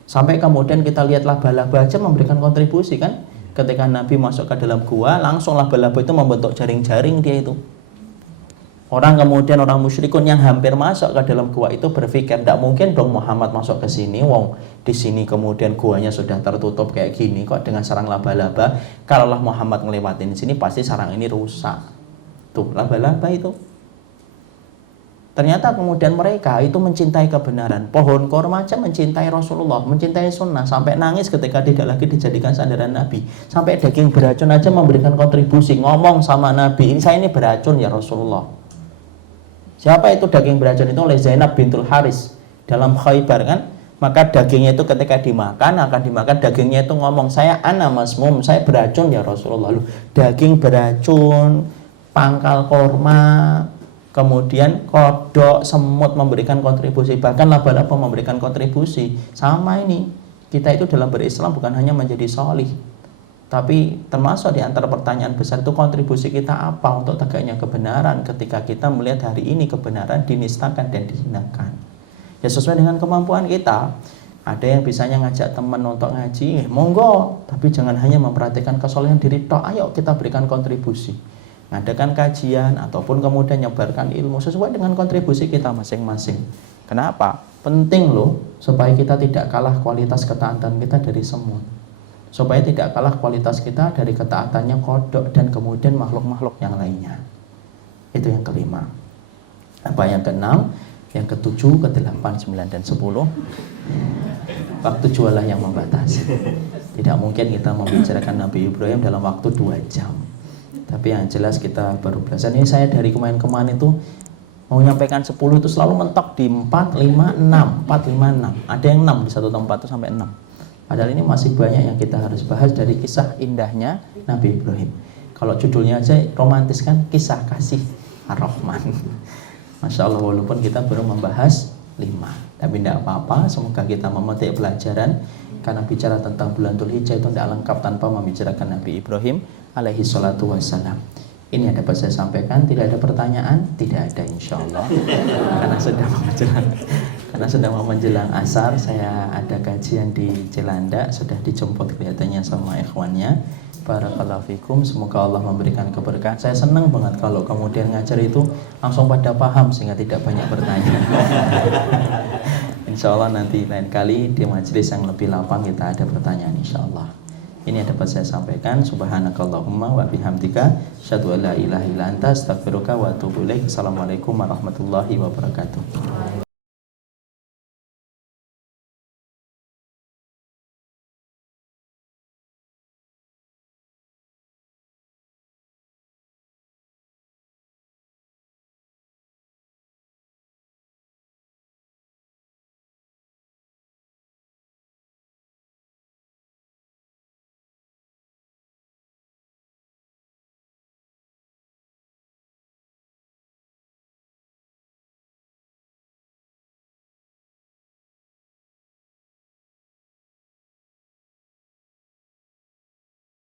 Sampai kemudian kita lihat laba-laba aja memberikan kontribusi kan. Ketika Nabi masuk ke dalam gua, langsung laba-laba itu membentuk jaring-jaring dia itu. Orang musyrikun yang hampir masuk ke dalam gua itu berpikir, tidak mungkin dong Muhammad masuk ke sini, wong di sini kemudian guanya sudah tertutup kayak gini kok dengan sarang laba-laba. Kalaulah Muhammad ngelewatin sini pasti sarang ini rusak. Tuh, laba-laba itu. Ternyata kemudian mereka itu mencintai kebenaran. Pohon korma aja mencintai Rasulullah, mencintai sunnah, sampai nangis ketika tidak lagi dijadikan sandaran Nabi. Sampai daging beracun aja memberikan kontribusi, ngomong sama Nabi, saya ini beracun ya Rasulullah. Siapa itu daging beracun? Itu oleh Zainab bintul Haris dalam Khaybar kan. Maka dagingnya itu ketika akan dimakan dagingnya itu ngomong, saya ana masmum, saya beracun ya Rasulullah. Loh, daging beracun, pangkal korma, kemudian kodok, semut memberikan kontribusi, bahkan laba-laba memberikan kontribusi. Sama ini, kita itu dalam berislam bukan hanya menjadi sholih, tapi termasuk di antara pertanyaan besar itu kontribusi kita apa untuk tegaknya kebenaran ketika kita melihat hari ini kebenaran dinistakan dan dihinakan. Ya sesuai dengan kemampuan kita. Ada yang bisanya ngajak teman untuk ngaji, monggo, tapi jangan hanya memperhatikan kesolehan diri tok, ayo kita berikan kontribusi. Ngadakan kajian ataupun kemudian nyebarkan ilmu sesuai dengan kontribusi kita masing-masing. Kenapa? Penting loh supaya kita tidak kalah kualitas ketaatan kita dari semut. Supaya tidak kalah kualitas kita dari ketaatannya kodok dan kemudian makhluk-makhluk yang lainnya. Itu yang kelima. Apa yang keenam? Yang ketujuh, kedelapan, 9, dan 10. Waktu jualah yang membatasi. Tidak mungkin kita membicarakan Nabi Ibrahim dalam waktu 2 jam. Tapi yang jelas kita baru belajar. Ini saya dari kemarin itu mau nyampaikan 10 itu selalu mentok di 4, 5, 6. 4, 5, 6. Ada yang 6 di satu tempat itu sampai 6. Padahal ini masih banyak yang kita harus bahas dari kisah indahnya Nabi Ibrahim. Kalau judulnya aja romantis kan, kisah kasih Ar-Rahman. Masya Allah, walaupun kita baru membahas 5. Tapi tidak apa-apa, semoga kita memetik pelajaran. Karena bicara tentang bulan Dzulhijjah itu tidak lengkap tanpa membicarakan Nabi Ibrahim alaihi salatu wassalam. Ini yang dapat saya sampaikan. Tidak ada pertanyaan? Tidak ada insya Allah. Karena sudah mau menjelang asar, saya ada kajian di Cilandak, sudah dijemput kelihatannya sama ikhwannya. Barakallahu fikum, semoga Allah memberikan keberkahan. Saya senang banget kalau kemudian ngajar itu langsung pada paham sehingga tidak banyak bertanya. Insya Allah nanti lain kali di majelis yang lebih lapang kita ada pertanyaan insya Allah. Ini yang dapat saya sampaikan. Subhanakallahumma wa bihamdika, asyhadu an la ilaha illa anta, astaghfiruka wa atubu ilaik. Assalamualaikum warahmatullahi wabarakatuh.